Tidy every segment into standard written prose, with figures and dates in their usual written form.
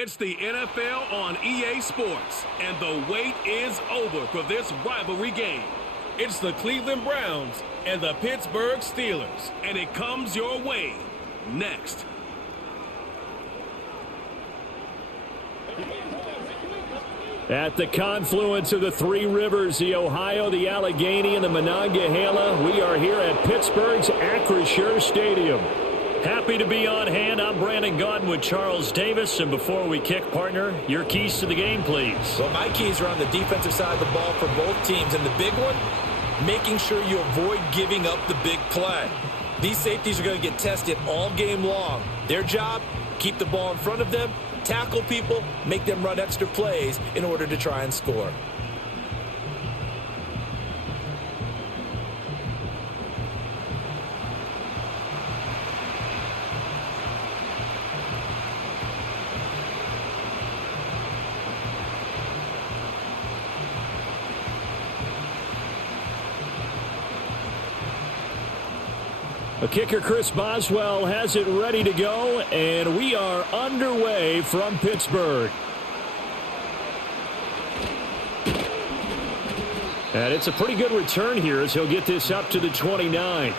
It's the NFL on EA Sports, and the wait is over for this rivalry game. It's the Cleveland Browns and the Pittsburgh Steelers, and it comes your way next. At the confluence of the three rivers, the Ohio, the Allegheny, and the Monongahela, we are here at Pittsburgh's Acrisure Stadium. Happy to be on hand. I'm Brandon Gaudin with Charles Davis. And before we kick, partner, your keys to the game, please. Well, my keys are on the defensive side of the ball for both teams. And the big one, making sure you avoid giving up the big play. These safeties are going to get tested all game long. Their job, keep the ball in front of them, tackle people, make them run extra plays in order to try and score. A kicker, Chris Boswell, has it ready to go, and we are underway from Pittsburgh. And it's a pretty good return here as he'll get this up to the 29.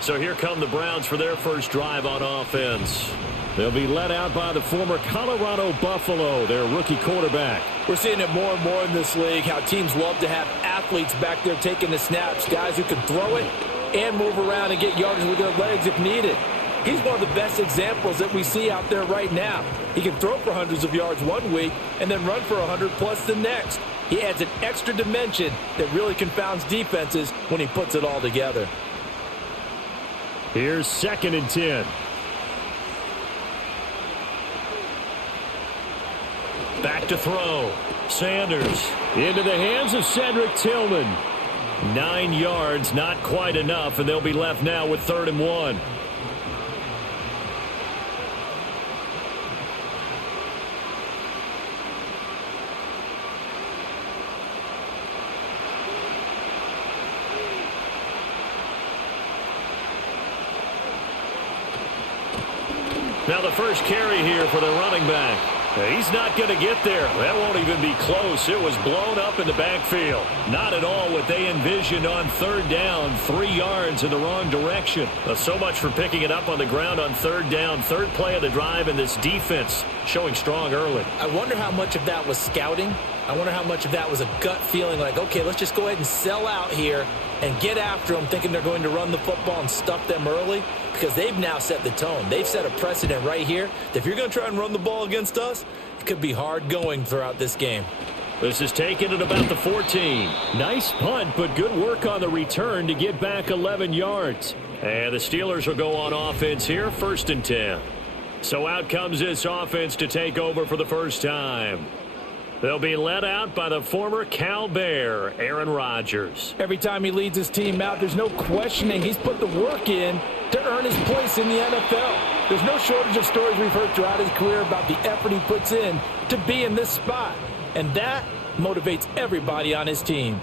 So here come the Browns for their first drive on offense. They'll be led out by the former Colorado Buffalo, their rookie quarterback. We're seeing it more and more in this league, how teams love to have athletes back there taking the snaps, guys who can throw it and move around and get yardage with their legs if needed. He's one of the best examples that we see out there right now. He can throw for hundreds of yards one week and then run for 100+ the next. He adds an extra dimension that really confounds defenses when he puts it all together. Here's 2nd and 10. Back to throw. Sanders into the hands of Cedric Tillman. 9 yards, not quite enough, and they'll be left now with 3rd and 1. Now the first carry here for the running back. He's not going to get there. That won't even be close. It was blown up in the backfield. Not at all what they envisioned on 3rd down. 3 yards in the wrong direction. So much for picking it up on the ground on 3rd down. 3rd play of the drive, and this defense showing strong early. I wonder how much of that was scouting. I wonder how much of that was a gut feeling like, okay, let's just go ahead and sell out here and get after them, thinking they're going to run the football and stuff them early, because they've now set the tone. They've set a precedent right here that if you're going to try and run the ball against us, it could be hard going throughout this game. This is taken at about the 14. Nice punt, but good work on the return to get back 11 yards. And the Steelers will go on offense here, 1st and 10. So out comes this offense to take over for the first time. They'll be led out by the former Cal Bear, Aaron Rodgers. Every time he leads his team out, there's no questioning. He's put the work in to earn his place in the NFL. There's no shortage of stories we've heard throughout his career about the effort he puts in to be in this spot. And that motivates everybody on his team.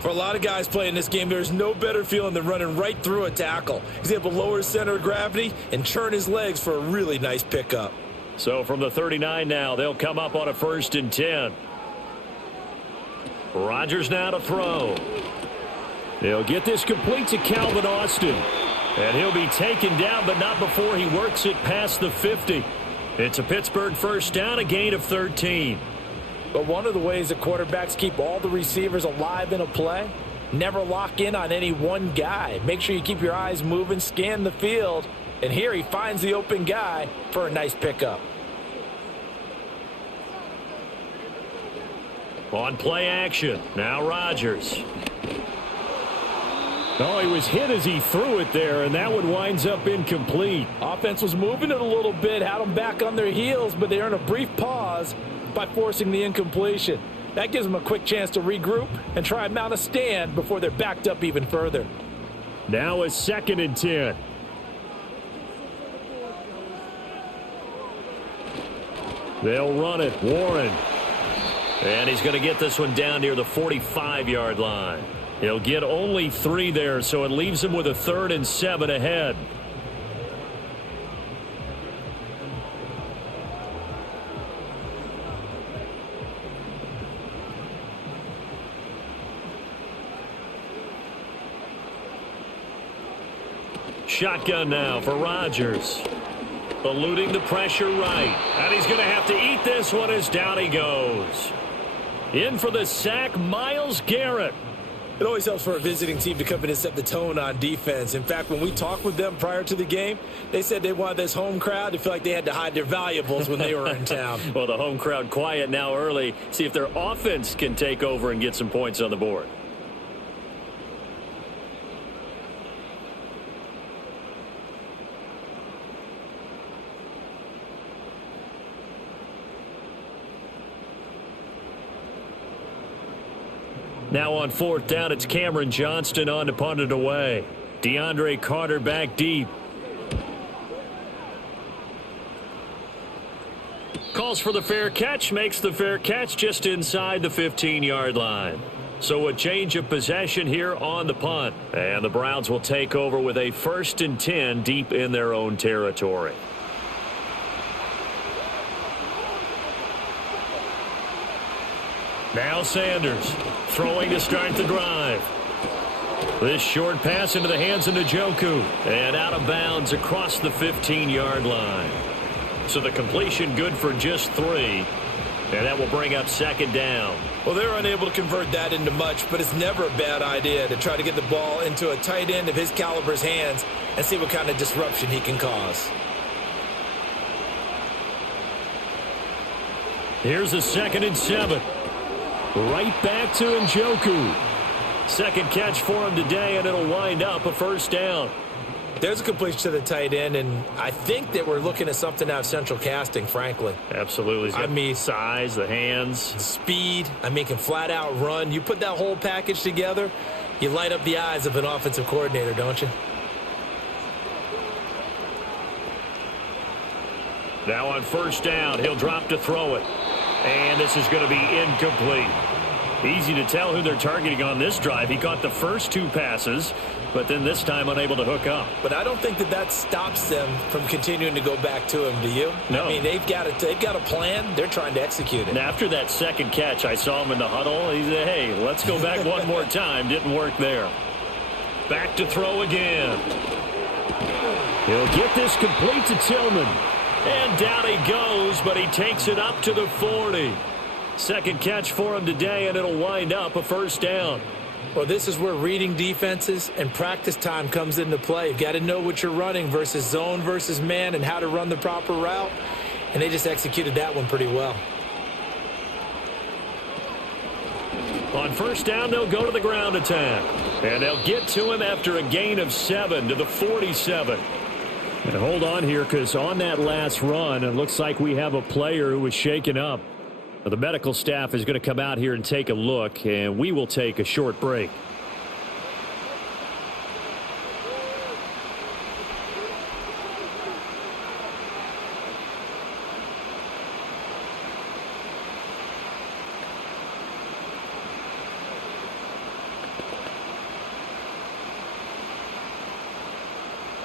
For a lot of guys playing this game, there's no better feeling than running right through a tackle. He's able to lower his center of gravity and churn his legs for a really nice pickup. So from the 39 now, they'll come up on a 1st and 10. Rodgers now to throw. They'll get this complete to Calvin Austin. And he'll be taken down, but not before he works it past the 50. It's a Pittsburgh first down, a gain of 13. But one of the ways that quarterbacks keep all the receivers alive in a play, never lock in on any one guy. Make sure you keep your eyes moving, scan the field. And here he finds the open guy for a nice pickup. On play action, now Rodgers. Oh, he was hit as he threw it there, and that one winds up incomplete. Offense was moving it a little bit, had them back on their heels, but they earned a brief pause by forcing the incompletion. That gives them a quick chance to regroup and try and mount a stand before they're backed up even further. Now a 2nd and 10. They'll run it. Warren. And he's going to get this one down near the 45-yard line. He'll get only 3 there, so it leaves him with a 3rd and 7 ahead. Shotgun now for Rodgers. Eluding the pressure right. And he's going to have to eat this one as down he goes. In for the sack, Myles Garrett. It always helps for a visiting team to come in and set the tone on defense. In fact, when we talked with them prior to the game, they said they wanted this home crowd to feel like they had to hide their valuables when they were in town. Well, the home crowd quiet now early. See if their offense can take over and get some points on the board. Now on 4th down, it's Cameron Johnston on to punt it away. DeAndre Carter back deep. Calls for the fair catch, makes the fair catch just inside the 15-yard line. So a change of possession here on the punt. And the Browns will take over with a 1st and 10 deep in their own territory. Now Sanders throwing to start the drive. This short pass into the hands of Njoku. And out of bounds across the 15-yard line. So the completion good for just 3. And that will bring up 2nd down. Well, they're unable to convert that into much, but it's never a bad idea to try to get the ball into a tight end of his caliber's hands and see what kind of disruption he can cause. Here's a 2nd and 7. Right back to Njoku. 2nd catch for him today, and it'll wind up a 1st down. There's a completion to the tight end, and I think that we're looking at something out of central casting, frankly. Absolutely. He's got size, the hands. Speed. Can flat out run. You put that whole package together, you light up the eyes of an offensive coordinator, don't you? Now on 1st down, he'll drop to throw it. And this is going to be incomplete. Easy to tell who they're targeting on this drive. He caught the first 2 passes, but then this time unable to hook up. But I don't think that stops them from continuing to go back to him, do you? No. They've got a plan. They're trying to execute it. And after that 2nd catch, I saw him in the huddle. He said, hey, let's go back one more time. Didn't work there. Back to throw again. He'll get this complete to Tillman. And down he goes, but he takes it up to the 40. 2nd catch for him today, and it'll wind up a 1st down. Well, this is where reading defenses and practice time comes into play. You've got to know what you're running versus zone versus man and how to run the proper route. And they just executed that one pretty well. On 1st down, they'll go to the ground attack. And they'll get to him after a gain of 7 to the 47. And hold on here, because on that last run, it looks like we have a player who was shaken up. The medical staff is going to come out here and take a look, and we will take a short break.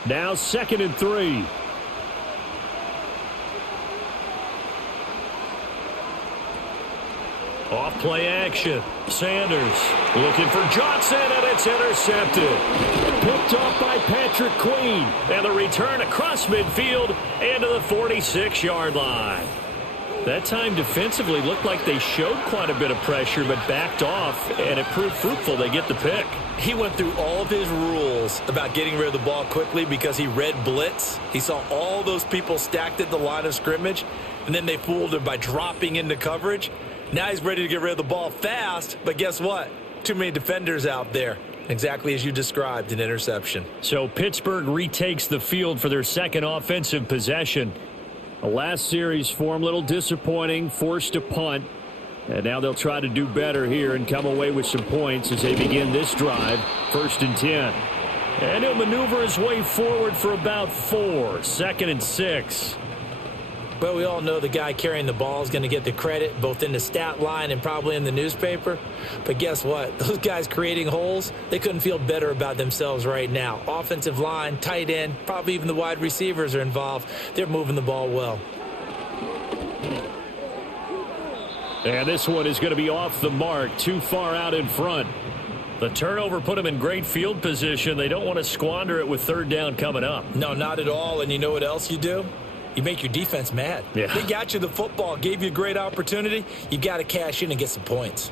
Now 2nd and 3. Off play action. Sanders looking for Johnson, and it's intercepted. Picked off by Patrick Queen. And the return across midfield into the 46-yard line. That time defensively looked like they showed quite a bit of pressure but backed off, and it proved fruitful. They get the pick. He went through all of his rules about getting rid of the ball quickly because he read blitz. He saw all those people stacked at the line of scrimmage, and then they fooled him by dropping into coverage. Now he's ready to get rid of the ball fast, but guess what? Too many defenders out there. Exactly as you described, an interception. So Pittsburgh retakes the field for their 2nd offensive possession. The last series for them, a little disappointing, forced to punt. And now they'll try to do better here and come away with some points as they begin this drive. 1st and 10. And he'll maneuver his way forward for about 4. 2nd and 6. Well, we all know the guy carrying the ball is going to get the credit both in the stat line and probably in the newspaper. But guess what? Those guys creating holes, they couldn't feel better about themselves right now. Offensive line, tight end, probably even the wide receivers are involved. They're moving the ball well. And this one is going to be off the mark, too far out in front. The turnover put them in great field position. They don't want to squander it with third down coming up. No, not at all. And you know what else you do? You make your defense mad. Yeah. They got you the football, gave you a great opportunity. You got to cash in and get some points.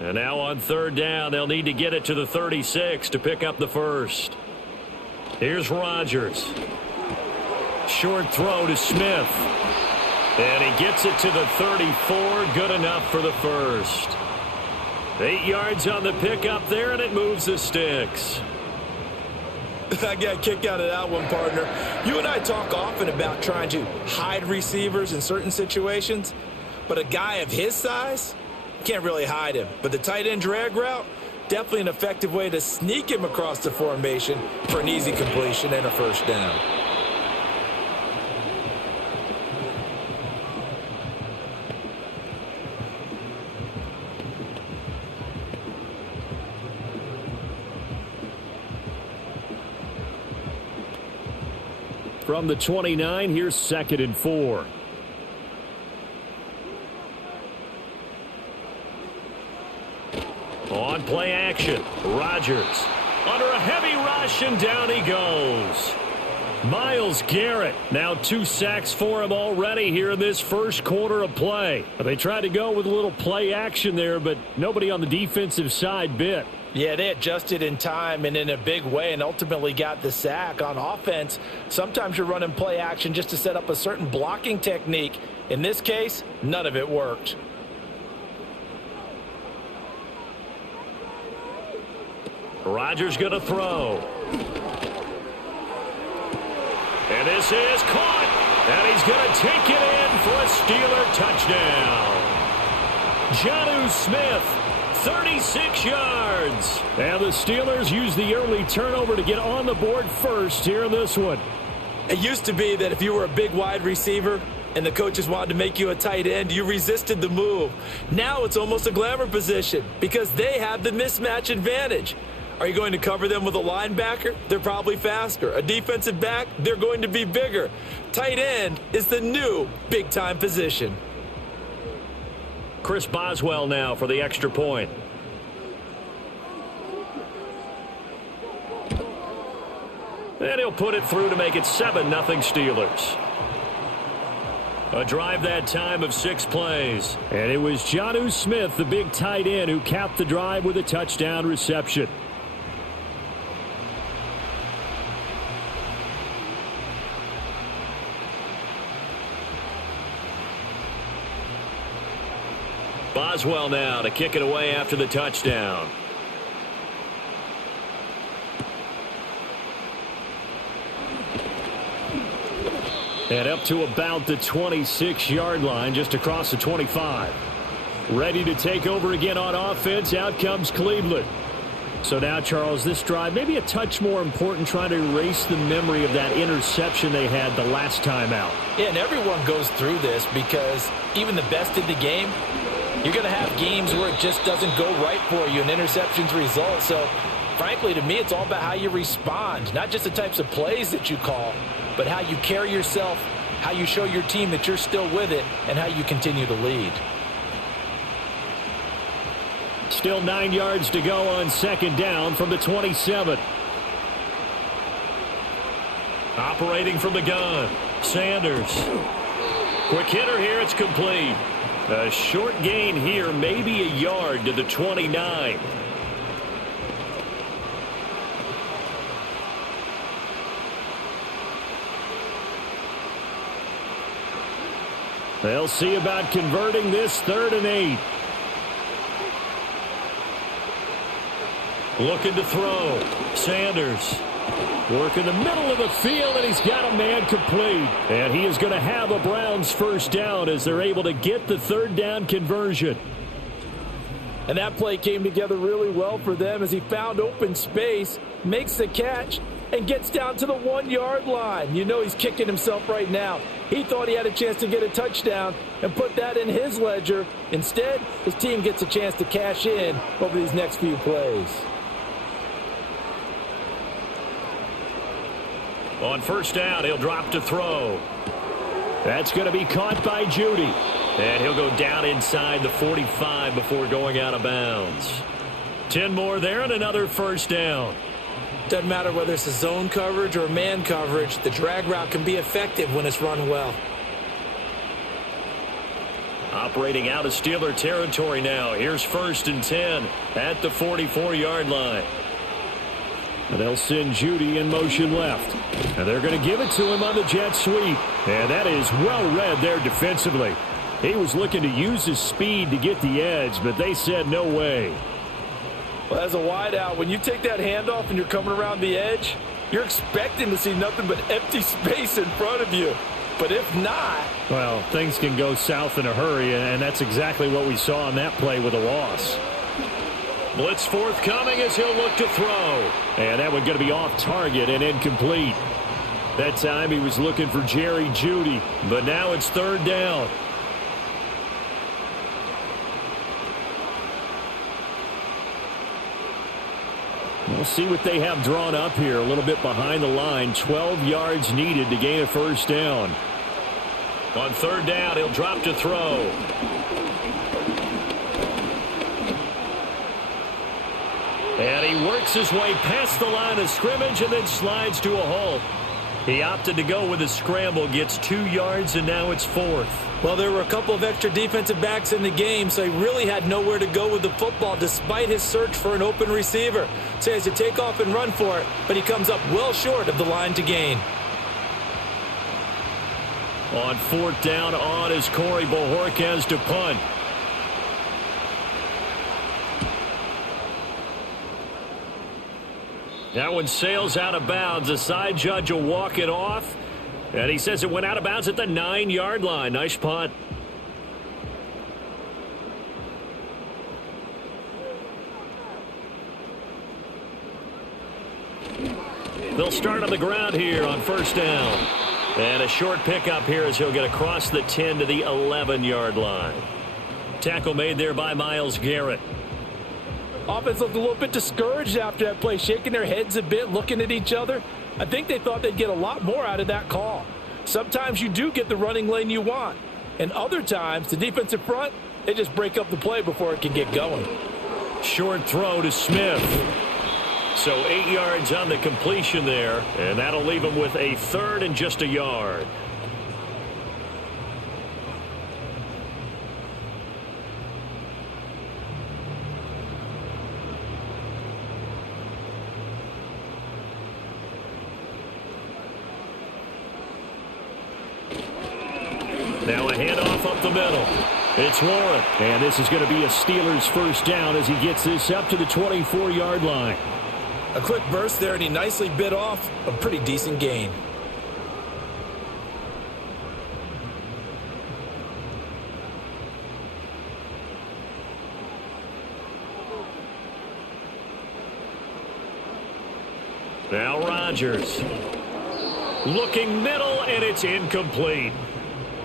And now on third down, they'll need to get it to the 36 to pick up the first. Here's Rodgers. Short throw to Smith. And he gets it to the 34. Good enough for the first. 8 yards on the pickup there, and it moves the sticks. I got a kick out of that one, partner. You and I talk often about trying to hide receivers in certain situations, but a guy of his size, can't really hide him. But the tight end drag route, definitely an effective way to sneak him across the formation for an easy completion and a first down. From the 29, here's 2nd and 4. On play action, Rodgers under a heavy rush, and down he goes. Myles Garrett, now 2 sacks for him already here in this first quarter of play. They tried to go with a little play action there, but nobody on the defensive side bit. Yeah, they adjusted in time and in a big way and ultimately got the sack. On offense, sometimes you're running play action just to set up a certain blocking technique. In this case, none of it worked. Rodgers going to throw. And this is caught. And he's going to take it in for a Steeler touchdown. Jonnu Smith, 36 yards. And the Steelers use the early turnover to get on the board first here in this one. It used to be that if you were a big wide receiver and the coaches wanted to make you a tight end, you resisted the move. Now it's almost a glamour position because they have the mismatch advantage. Are you going to cover them with a linebacker? They're probably faster. A defensive back? They're going to be bigger. Tight end is the new big-time position. Chris Boswell now for the extra point. And he'll put it through to make it 7-0 Steelers. A drive that time of 6 plays. And it was Jonnu Smith, the big tight end, who capped the drive with a touchdown reception. Boswell now to kick it away after the touchdown. And up to about the 26-yard line, just across the 25. Ready to take over again on offense. Out comes Cleveland. So now, Charles, this drive maybe a touch more important, trying to erase the memory of that interception they had the last time out. Yeah, and everyone goes through this because even the best in the game, you're going to have games where it just doesn't go right for you and interceptions result. So, frankly, to me, it's all about how you respond, not just the types of plays that you call, but how you carry yourself, how you show your team that you're still with it, and how you continue to lead. Still 9 yards to go on 2nd down from the 27. Operating from the gun, Sanders. Quick hitter here, it's complete. A short gain here, maybe a yard to the 29. They'll see about converting this 3rd and 8. Looking to throw. Sanders. Work in the middle of the field, and he's got a man complete. And he is going to have a Browns first down as they're able to get the 3rd down conversion. And that play came together really well for them as he found open space, makes the catch, and gets down to the 1-yard line. You know he's kicking himself right now. He thought he had a chance to get a touchdown and put that in his ledger. Instead, his team gets a chance to cash in over these next few plays. On first down, he'll drop to throw. That's going to be caught by Judy. And he'll go down inside the 45 before going out of bounds. 10 more there and another first down. Doesn't matter whether it's a zone coverage or man coverage, the drag route can be effective when it's run well. Operating out of Steeler territory now. Here's 1st and 10 at the 44-yard line. And they'll send Judy in motion left. And they're going to give it to him on the jet sweep. And that is well read there defensively. He was looking to use his speed to get the edge, but they said no way. Well, as a wideout, when you take that handoff and you're coming around the edge, you're expecting to see nothing but empty space in front of you. But if not... well, things can go south in a hurry, and that's exactly what we saw on that play with a loss. Blitz forthcoming as he'll look to throw. And that one going to be off target and incomplete. That time he was looking for Jerry Jeudy, but now it's 3rd down. We'll see what they have drawn up here. A little bit behind the line. 12 yards needed to gain a first down. On 3rd down, he'll drop to throw. And he works his way past the line of scrimmage and then slides to a halt. He opted to go with a scramble, gets 2 yards, and now it's 4th. Well, there were a couple of extra defensive backs in the game, so he really had nowhere to go with the football despite his search for an open receiver. So he has to take off and run for it, but he comes up well short of the line to gain. On 4th down, on is Corey Bojorquez to punt. That one sails out of bounds. The side judge will walk it off. And he says it went out of bounds at the 9-yard line. Nice punt. They'll start on the ground here on 1st down. And a short pickup here as he'll get across the 10 to the 11-yard line. Tackle made there by Myles Garrett. Offense looked a little bit discouraged after that play, shaking their heads a bit, looking at each other. I think they thought they'd get a lot more out of that call. Sometimes you do get the running lane you want. And other times, the defensive front, they just break up the play before it can get going. Short throw to Smith. So 8 yards on the completion there, and that'll leave him with a 3rd and just a yard. Now a handoff up the middle. It's Warren. And this is going to be a Steelers first down as he gets this up to the 24-yard line. A quick burst there, and he nicely bit off a pretty decent gain. Now Rodgers. Looking middle, and it's incomplete.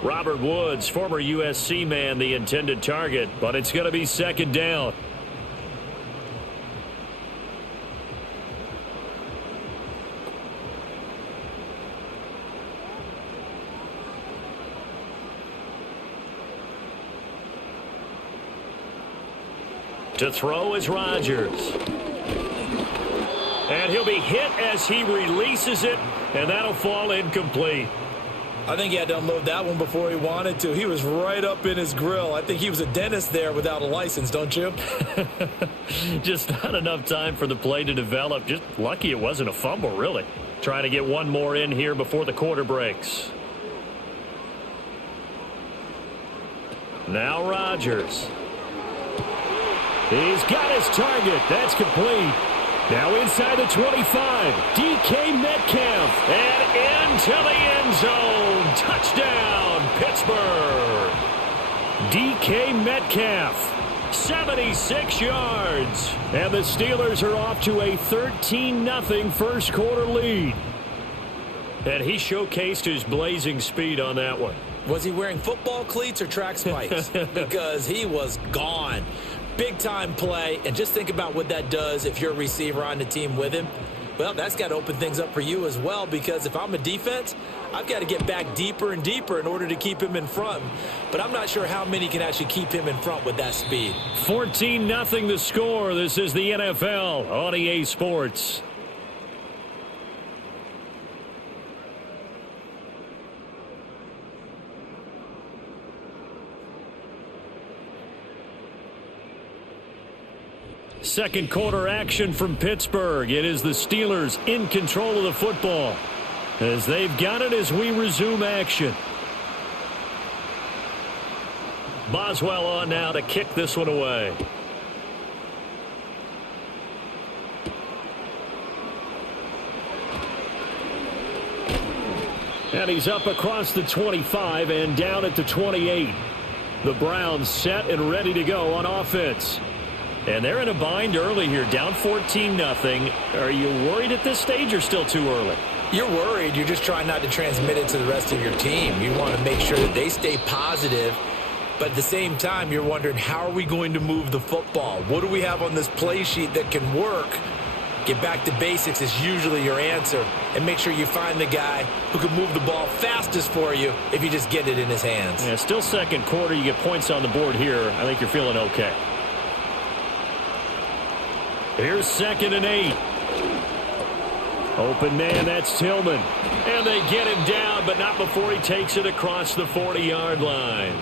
Robert Woods, former USC man, the intended target, but it's going to be 2nd down. To throw is Rodgers. And he'll be hit as he releases it, and that'll fall incomplete. I think he had to unload that one before he wanted to. He was right up in his grill. I think he was a dentist there without a license, don't you? Just not enough time for the play to develop. Just lucky it wasn't a fumble, really. Trying to get one more in here before the quarter breaks. Now Rodgers. He's got his target. That's complete. Now inside the 25, DK Metcalf, and into the end zone. Touchdown, Pittsburgh. DK Metcalf, 76 yards. And the Steelers are off to a 13-0 first quarter lead. And he showcased his blazing speed on that one. Was he wearing football cleats or track spikes? Because he was gone. Big-time play, and just think about what that does if you're a receiver on the team with him. Well, that's got to open things up for you as well, because if I'm a defense, I've got to get back deeper and deeper in order to keep him in front. But I'm not sure how many can actually keep him in front with that speed. 14-0 the score. This is the NFL on EA Sports. Second quarter action from Pittsburgh. It is the Steelers in control of the football as they've got it as we resume action. Boswell on now to kick this one away. And he's up across the 25 and down at the 28. The Browns set and ready to go on offense. And they're in a bind early here, down 14-0. Are you worried at this stage or still too early? You're worried. You're just trying not to transmit it to the rest of your team. You want to make sure that they stay positive. But at the same time, you're wondering, how are we going to move the football? What do we have on this play sheet that can work? Get back to basics is usually your answer. And make sure you find the guy who can move the ball fastest for you if you just get it in his hands. Yeah, still second quarter. You get points on the board here. I think you're feeling okay. Here's 2nd and 8. Open man, that's Tillman. And they get him down, but not before he takes it across the 40-yard line.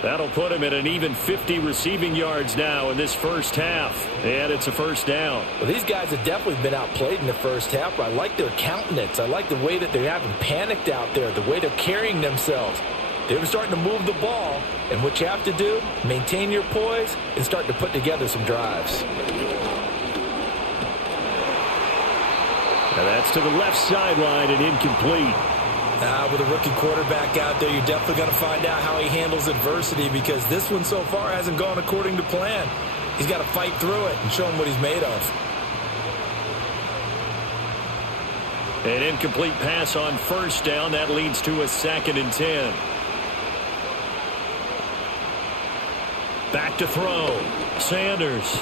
That'll put him at an even 50 receiving yards now in this first half. And it's a first down. Well, these guys have definitely been outplayed in the first half. I like their countenance. I like the way that they haven't panicked out there, the way they're carrying themselves. They're starting to move the ball. And what you have to do, maintain your poise and start to put together some drives. And that's to the left sideline and incomplete. With a rookie quarterback out there, you're definitely going to find out how he handles adversity, because this one so far hasn't gone according to plan. He's got to fight through it and show him what he's made of. An incomplete pass on first down. That leads to a 2nd and 10. Back to throw. Sanders.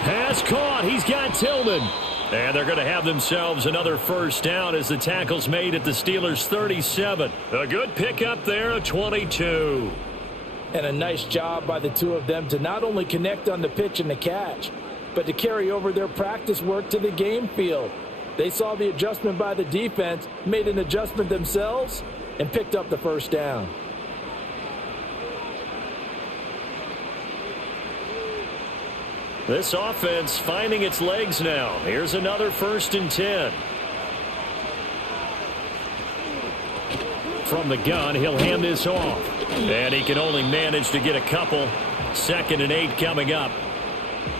Pass caught. He's got Tillman. And they're going to have themselves another first down as the tackle's made at the Steelers' 37. A good pickup there, a 22. And a nice job by the two of them to not only connect on the pitch and the catch, but to carry over their practice work to the game field. They saw the adjustment by the defense, made an adjustment themselves, and picked up the first down. This offense finding its legs now. Here's another 1st and 10. From the gun, he'll hand this off. And he can only manage to get a couple. 2nd and 8 coming up.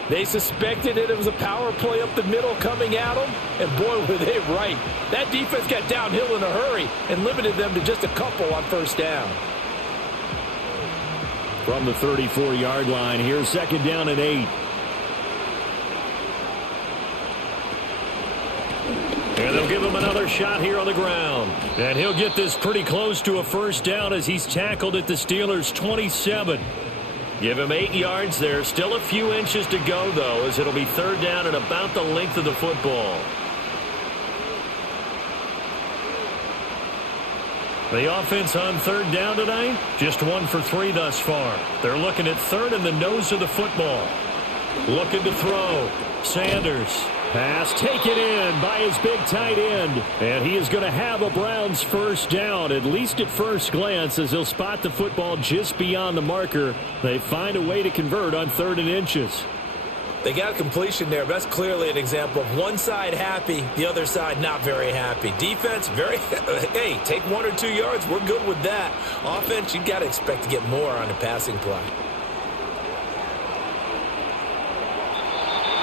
They suspected it was a power play up the middle coming at them, and boy, were they right. That defense got downhill in a hurry and limited them to just a couple on first down. From the 34-yard line, here's 2nd down and 8. And they'll give him another shot here on the ground. And he'll get this pretty close to a first down as he's tackled at the Steelers' 27. Give him 8 yards there. Still a few inches to go, though, as it'll be 3rd down and about the length of the football. The offense on 3rd down tonight, just 1 for 3 thus far. They're looking at 3rd and the nose of the football. Looking to throw. Sanders. Pass taken in by his big tight end. And he is going to have a Browns first down, at least at first glance, as he'll spot the football just beyond the marker. They find a way to convert on 3rd and inches. They got a completion there, but that's clearly an example of one side happy, the other side not very happy. Defense, very, hey, take 1 or 2 yards. We're good with that. Offense, you got to expect to get more on the passing play.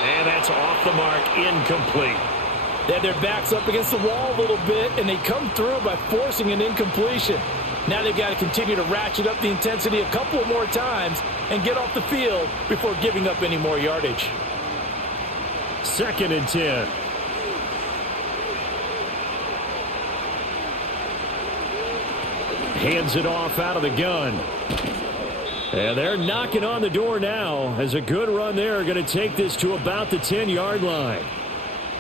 And that's off the mark, incomplete. They had their backs up against the wall a little bit, and they come through by forcing an incompletion. Now they've got to continue to ratchet up the intensity a couple more times and get off the field before giving up any more yardage. 2nd and 10. Hands it off out of the gun. And they're knocking on the door now as a good run there. Going to take this to about the 10-yard line.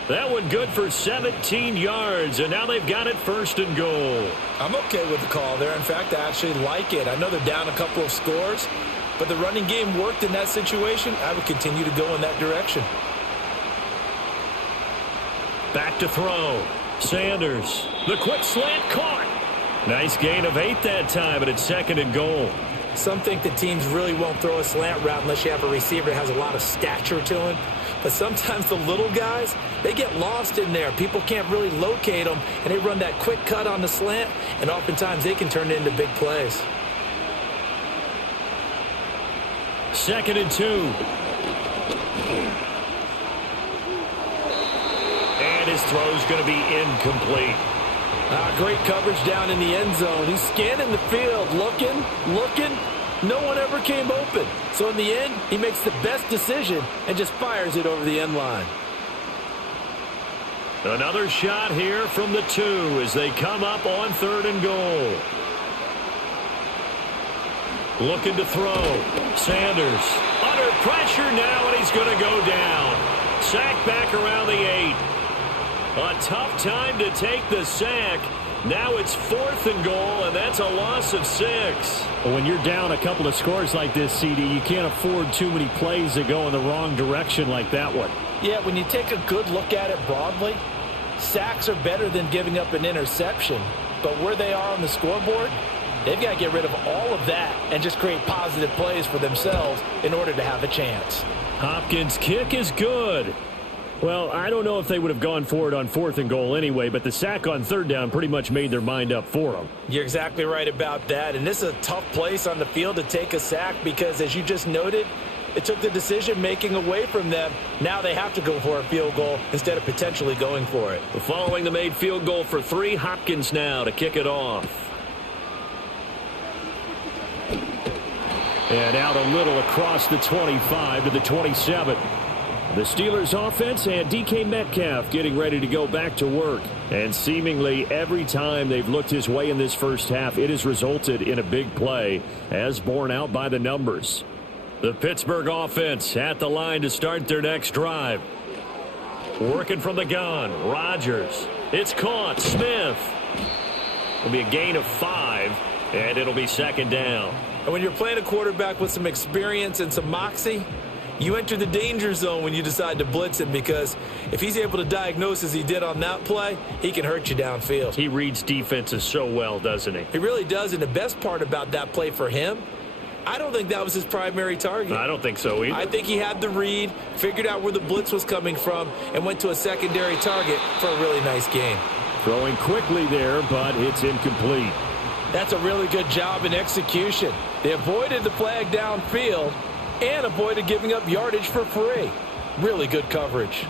That one good for 17 yards, and now they've got it 1st and goal. I'm okay with the call there. In fact, I actually like it. I know they're down a couple of scores, but the running game worked in that situation. I would continue to go in that direction. Back to throw. Sanders. The quick slant caught. Nice gain of 8 that time, but it's 2nd and goal. Some think the teams really won't throw a slant route unless you have a receiver that has a lot of stature to him. But sometimes the little guys, they get lost in there. People can't really locate them, and they run that quick cut on the slant, and oftentimes they can turn it into big plays. 2nd and 2. And his throw's going to be incomplete. Great coverage down in the end zone. He's scanning the field, looking. No one ever came open. So in the end, he makes the best decision and just fires it over the end line. Another shot here from the 2 as they come up on 3rd and goal. Looking to throw. Sanders under pressure now, and he's going to go down. Sack back around the 8. A tough time to take the sack. Now it's 4th and goal, and that's a loss of 6. Well, when you're down a couple of scores like this, CD, you can't afford too many plays that go in the wrong direction like that one. Yeah, when you take a good look at it broadly, sacks are better than giving up an interception. But where they are on the scoreboard, they've got to get rid of all of that and just create positive plays for themselves in order to have a chance. Hopkins' kick is good. Well, I don't know if they would have gone for it on 4th and goal anyway, but the sack on 3rd down pretty much made their mind up for them. You're exactly right about that. And this is a tough place on the field to take a sack because, as you just noted, it took the decision-making away from them. Now they have to go for a field goal instead of potentially going for it. Following the made field goal for 3, Hopkins now to kick it off. And out a little across the 25 to the 27. The Steelers offense and DK Metcalf getting ready to go back to work. And seemingly every time they've looked his way in this first half, it has resulted in a big play, as borne out by the numbers. The Pittsburgh offense at the line to start their next drive. Working from the gun, Rodgers. It's caught, Smith. It'll be a gain of 5, and it'll be 2nd down. And when you're playing a quarterback with some experience and some moxie, you enter the danger zone when you decide to blitz him, because if he's able to diagnose as he did on that play, he can hurt you downfield. He reads defenses so well, doesn't he? He really does, and the best part about that play for him, I don't think that was his primary target. I don't think so either. I think he had the read, figured out where the blitz was coming from, and went to a secondary target for a really nice gain. Throwing quickly there, but it's incomplete. That's a really good job in execution. They avoided the flag downfield and avoided giving up yardage for free. Really good coverage.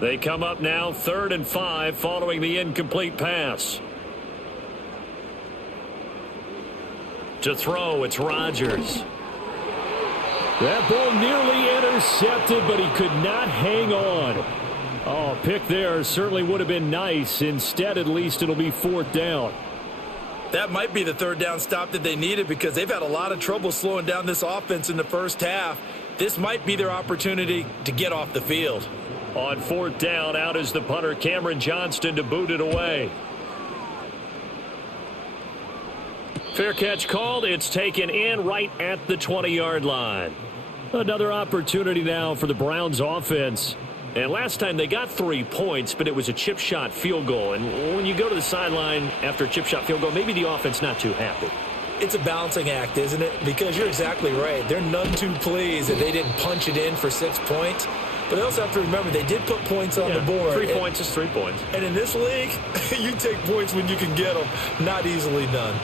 They come up now 3rd and 5 following the incomplete pass. To throw, it's Rodgers. That ball nearly intercepted, but he could not hang on. Oh, pick there certainly would have been nice. Instead, at least it'll be 4th down. That might be the 3rd down stop that they needed, because they've had a lot of trouble slowing down this offense in the first half. This might be their opportunity to get off the field. On 4th down, out is the punter, Cameron Johnston, to boot it away. Fair catch called. It's taken in right at the 20-yard line. Another opportunity now for the Browns offense. And last time they got 3 points, but it was a chip shot field goal. And when you go to the sideline after a chip shot field goal, maybe the offense not too happy. It's a balancing act, isn't it? Because you're exactly right. They're none too pleased that they didn't punch it in for 6 points. But they also have to remember they did put points on the board. 3 points is 3 points. And in this league, you take points when you can get them. Not easily done.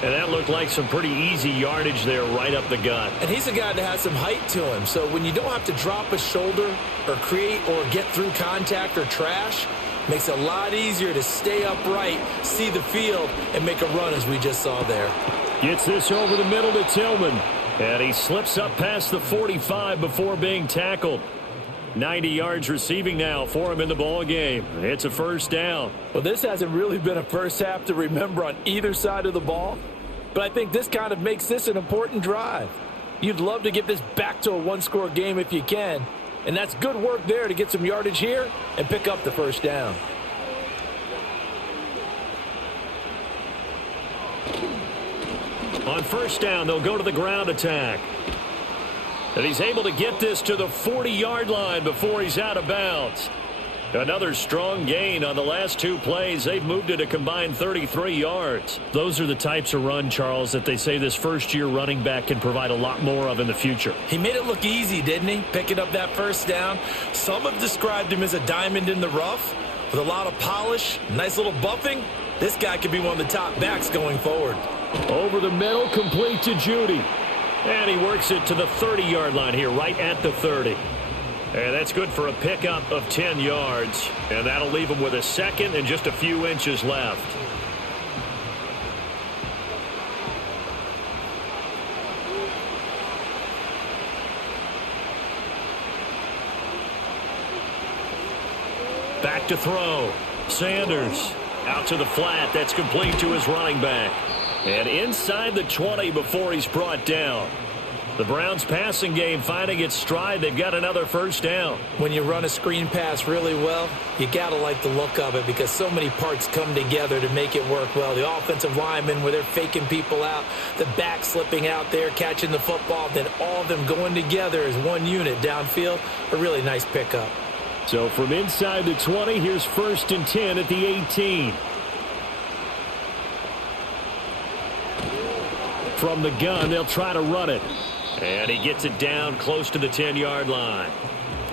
And that looked like some pretty easy yardage there right up the gut. And he's a guy that has some height to him. So when you don't have to drop a shoulder or create or get through contact or trash, makes it a lot easier to stay upright, see the field, and make a run as we just saw there. Gets this over the middle to Tillman. And he slips up past the 45 before being tackled. 90 yards receiving now for him in the ball game. It's a 1st down. Well, this hasn't really been a first half to remember on either side of the ball, but I think this kind of makes this an important drive. You'd love to get this back to a 1-score game if you can, And that's good work there to get some yardage here and pick up the first down. On first down, they'll go to the ground attack. And he's able to get this to the 40-yard line before he's out of bounds. Another strong gain on the last two plays. They've moved it a combined 33 yards. Those are the types of run, Charles, that they say this first-year running back can provide a lot more of in the future. He made it look easy, didn't he? Picking up that first down. Some have described him as a diamond in the rough with a lot of polish, nice little buffing. This guy could be one of the top backs going forward. Over the middle, complete to Judy. And he works it to the 30-yard line here, right at the 30. And that's good for a pickup of 10 yards. And that'll leave him with a second and just a few inches left. Back to throw. Sanders out to the flat. That's complete to his running back. And inside the 20 before he's brought down. The Browns passing game finding its stride. They've got another first down. When you run a screen pass really well, you got to like the look of it because so many parts come together to make it work well. The offensive linemen where they're faking people out, the back slipping out there, catching the football, then all of them going together as one unit downfield. A really nice pickup. So from inside the 20, here's 1st and 10 at the 18. From the gun, they'll try to run it. And he gets it down close to the 10-yard line.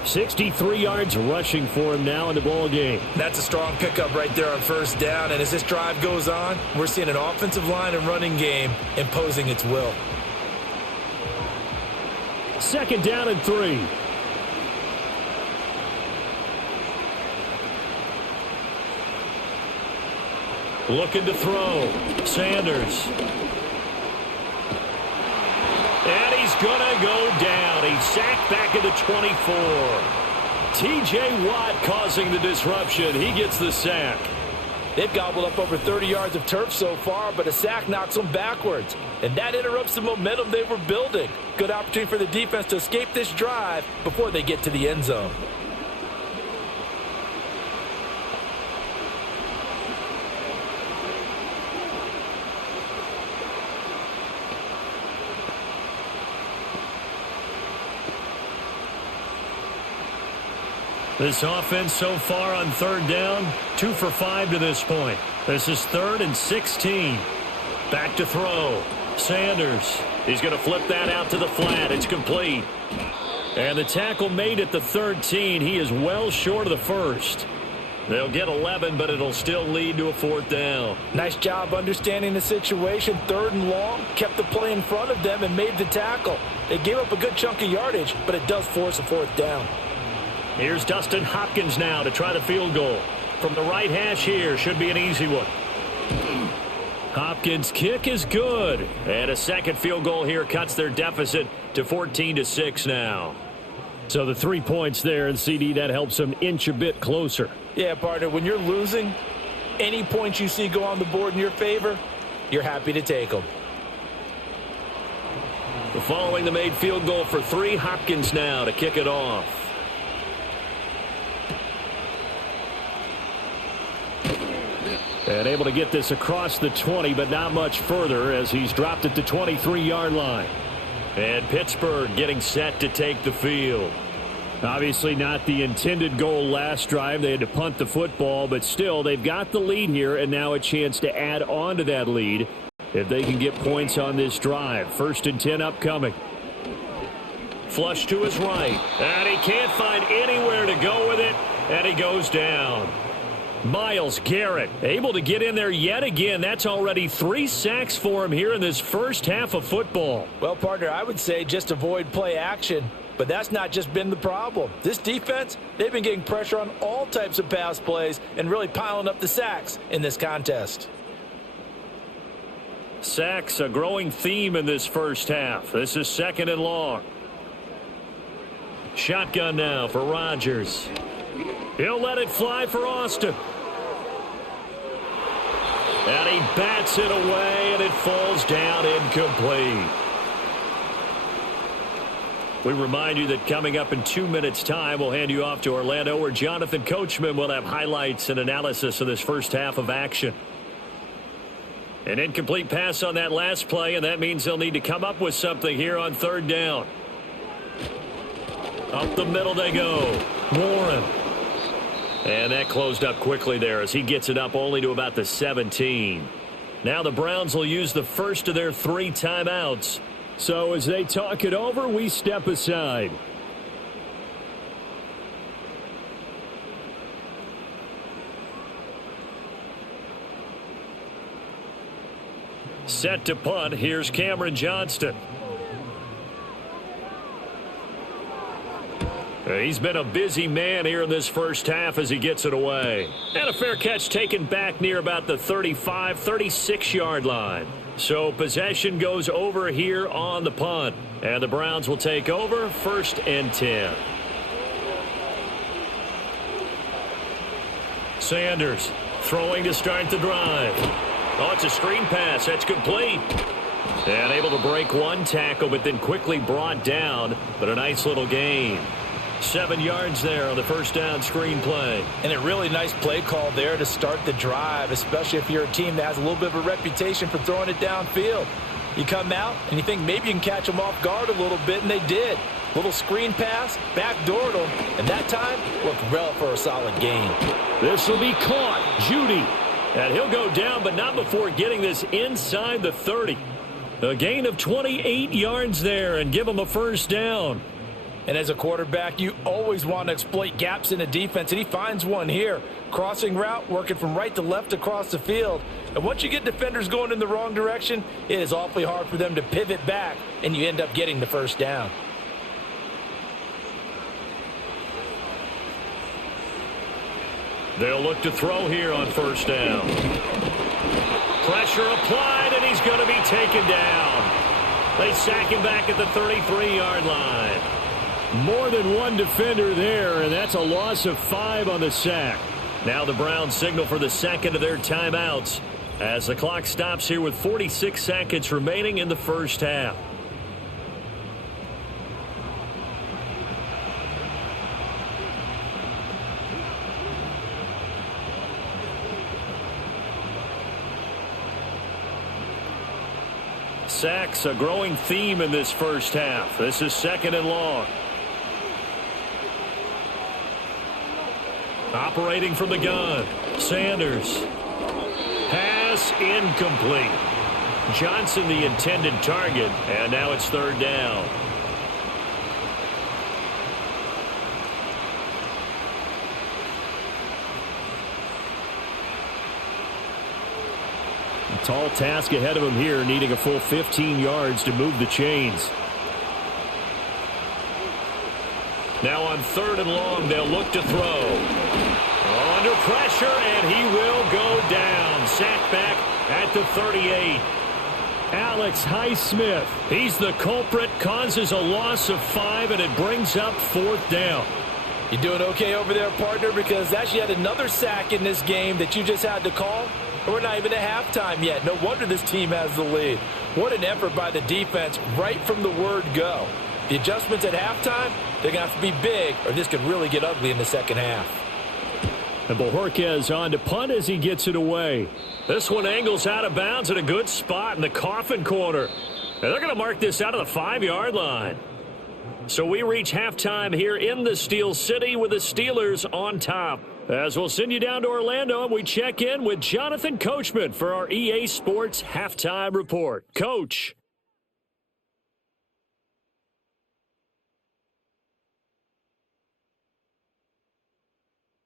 63 yards rushing for him now in the ball game. That's a strong pickup right there on first down. And as this drive goes on, we're seeing an offensive line and running game imposing its will. 2nd down and 3. Looking to throw. Sanders. And he's going to go down. He's sacked back at the 24. T.J. Watt causing the disruption. He gets the sack. They've gobbled up over 30 yards of turf so far, but a sack knocks them backwards. And that interrupts the momentum they were building. Good opportunity for the defense to escape this drive before they get to the end zone. This offense so far on 3rd down, 2 for 5 to this point. This is 3rd and 16. Back to throw. Sanders. He's going to flip that out to the flat. It's complete. And the tackle made at the 13. He is well short of the first. They'll get 11, but it'll still lead to a 4th down. Nice job understanding the situation. 3rd and long, kept the play in front of them and made the tackle. They gave up a good chunk of yardage, but it does force a 4th down. Here's Dustin Hopkins now to try the field goal. From the right hash here, should be an easy one. Hopkins' kick is good. And a second field goal here cuts their deficit to 14-6 now. So the 3 points there, and CD, that helps them inch a bit closer. Yeah, partner, when you're losing, any points you see go on the board in your favor, you're happy to take them. Following the made field goal for 3, Hopkins now to kick it off. And able to get this across the 20, but not much further as he's dropped at the 23-yard line. And Pittsburgh getting set to take the field. Obviously not the intended goal last drive. They had to punt the football, but still they've got the lead here and now a chance to add on to that lead if they can get points on this drive. 1st and 10 upcoming. Flush to his right. And he can't find anywhere to go with it. And he goes down. Myles Garrett able to get in there yet again. That's already 3 sacks for him here in this first half of football. Well, partner, I would say just avoid play action, but that's not just been the problem. This defense, they've been getting pressure on all types of pass plays and really piling up the sacks in this contest. Sacks, a growing theme in this first half. This is 2nd and long. Shotgun now for Rodgers. He'll let it fly for Austin. And he bats it away, and it falls down incomplete. We remind you that coming up in 2 minutes' time, we'll hand you off to Orlando, where Jonathan Coachman will have highlights and analysis of this first half of action. An incomplete pass on that last play, and that means they'll need to come up with something here on third down. Up the middle they go. Warren. And that closed up quickly there as he gets it up only to about the 17. Now the Browns will use the first of their 3 timeouts. So as they talk it over, we step aside. Set to punt. Here's Cameron Johnston. He's been a busy man here in this first half as he gets it away. And a fair catch taken back near about the 35, 36-yard line. So possession goes over here on the punt. And the Browns will take over 1st and 10. Sanders throwing to start the drive. Oh, it's a screen pass. That's complete. And able to break one tackle, but then quickly brought down. But a nice little gain. 7 yards there on the first down screen play. And a really nice play call there to start the drive, especially if you're a team that has a little bit of a reputation for throwing it downfield. You come out and you think maybe you can catch them off guard a little bit, and they did. Little screen pass, backdoored them, and that time worked well for a solid gain. This will be caught. Judy. And he'll go down, but not before getting this inside the 30. A gain of 28 yards there and give him a first down. And as a quarterback, you always want to exploit gaps in the defense, and he finds one here. Crossing route, working from right to left across the field. And once you get defenders going in the wrong direction, it is awfully hard for them to pivot back, and you end up getting the first down. They'll look to throw here on first down. Pressure applied, and he's going to be taken down. They sack him back at the 33-yard line. More than one defender there, and that's a loss of 5 on the sack. Now the Browns signal for the second of their timeouts as the clock stops here with 46 seconds remaining in the first half. Sacks, a growing theme in this first half. This is 2nd and long. Operating from the gun. Sanders. Pass incomplete. Johnson the intended target, and now it's 3rd down. Tall task ahead of him here, needing a full 15 yards to move the chains. Now on 3rd and long, they'll look to throw. Under pressure, and he will go down. Sacked back at the 38. Alex Highsmith. He's the culprit, causes a loss of 5, and it brings up 4th down. You doing okay over there, partner? Because that's yet another sack in this game that you just had to call. We're not even at halftime yet. No wonder this team has the lead. What an effort by the defense right from the word go. The adjustments at halftime, they're going to have to be big, or this could really get ugly in the second half. And Bojorquez on to punt as he gets it away. This one angles out of bounds at a good spot in the coffin corner. And they're going to mark this out of the 5-yard line. So we reach halftime here in the Steel City with the Steelers on top. As we'll send you down to Orlando, and we check in with Jonathan Coachman for our EA Sports Halftime Report. Coach.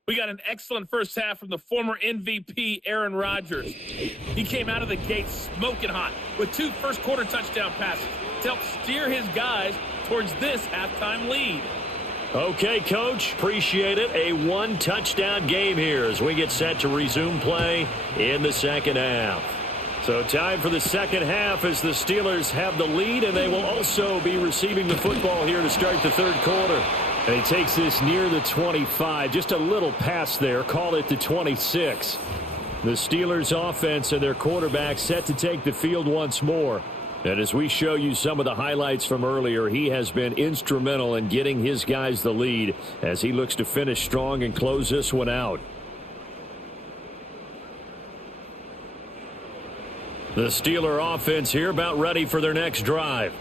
We got an excellent first half from the former MVP, Aaron Rodgers. He came out of the gate smoking hot with 2 first-quarter touchdown passes to help steer his guys towards this halftime lead. Okay, Coach, appreciate it. A 1-touchdown game here as we get set to resume play in the second half. So time for the second half as the Steelers have the lead, and they will also be receiving the football here to start the third quarter. And he takes this near the 25. Just a little pass there. Call it the 26. The Steelers offense and their quarterback set to take the field once more. And as we show you some of the highlights from earlier, he has been instrumental in getting his guys the lead as he looks to finish strong and close this one out. The Steeler offense here about ready for their next drive.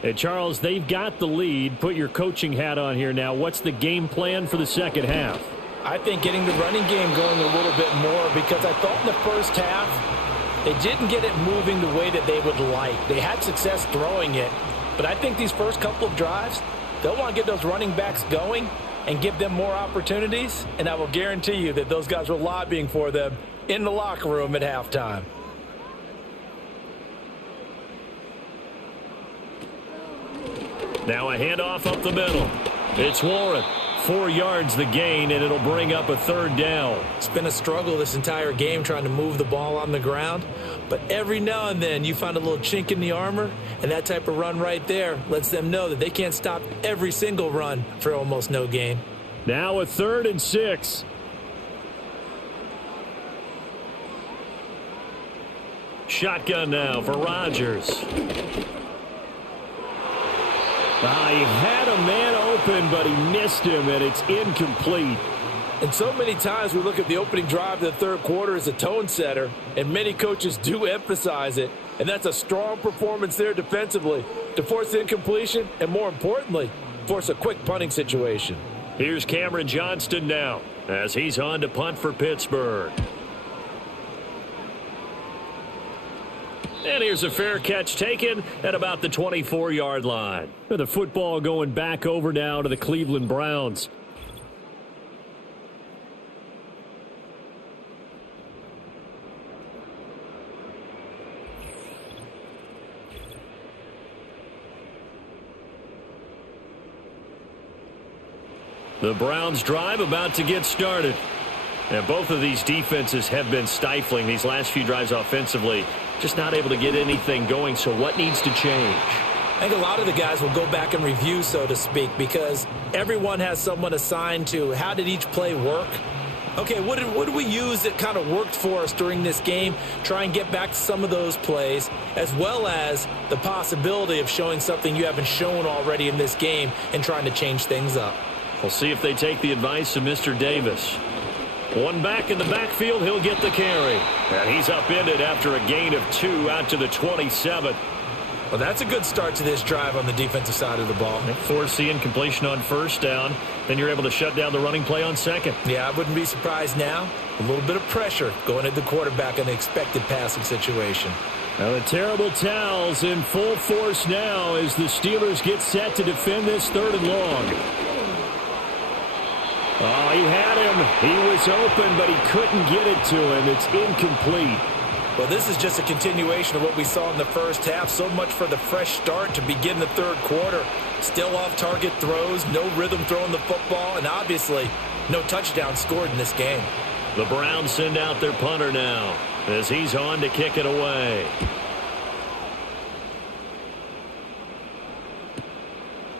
Hey, Charles, they've got the lead. Put your coaching hat on here now. What's the game plan for the second half? I think getting the running game going a little bit more, because I thought in the first half they didn't get it moving the way that they would like. They had success throwing it, but I think these first couple of drives, they'll want to get those running backs going and give them more opportunities, and I will guarantee you that those guys were lobbying for them in the locker room at halftime. Now a handoff up the middle. It's Warren. 4 yards the gain, and it'll bring up a third down. It's been a struggle this entire game trying to move the ball on the ground, but every now and then you find a little chink in the armor, and that type of run right there lets them know that they can't stop every single run for almost no gain. Now a 3rd and 6. Shotgun now for Rodgers. He had a man open, but he missed him, and it's incomplete. And so many times we look at the opening drive of the third quarter as a tone setter, and many coaches do emphasize it, and that's a strong performance there defensively to force the incompletion and, more importantly, force a quick punting situation. Here's Cameron Johnston now as he's on to punt for Pittsburgh. And here's a fair catch taken at about the 24-yard line. The football going back over now to the Cleveland Browns. The Browns drive about to get started. And both of these defenses have been stifling these last few drives offensively. Just not able to get anything going, so what needs to change? I think a lot of the guys will go back and review, so to speak, because everyone has someone assigned to how did each play work. Okay, what did we use that kind of worked for us during this game? Try and get back to some of those plays, as well as the possibility of showing something you haven't shown already in this game and trying to change things up. We'll see if they take the advice of Mr. Davis. One back in the backfield, he'll get the carry. And he's upended after a gain of 2 out to the 27. Well, that's a good start to this drive on the defensive side of the ball. Force the incompletion on first down. Then you're able to shut down the running play on second. Yeah, I wouldn't be surprised now. A little bit of pressure going at the quarterback in the expected passing situation. Now the terrible towels in full force now as the Steelers get set to defend this 3rd and long. Oh, he had him. He was open, but he couldn't get it to him. It's incomplete. Well, this is just a continuation of what we saw in the first half. So much for the fresh start to begin the third quarter. Still off-target throws, no rhythm throwing the football, and obviously no touchdown scored in this game. The Browns send out their punter now as he's on to kick it away.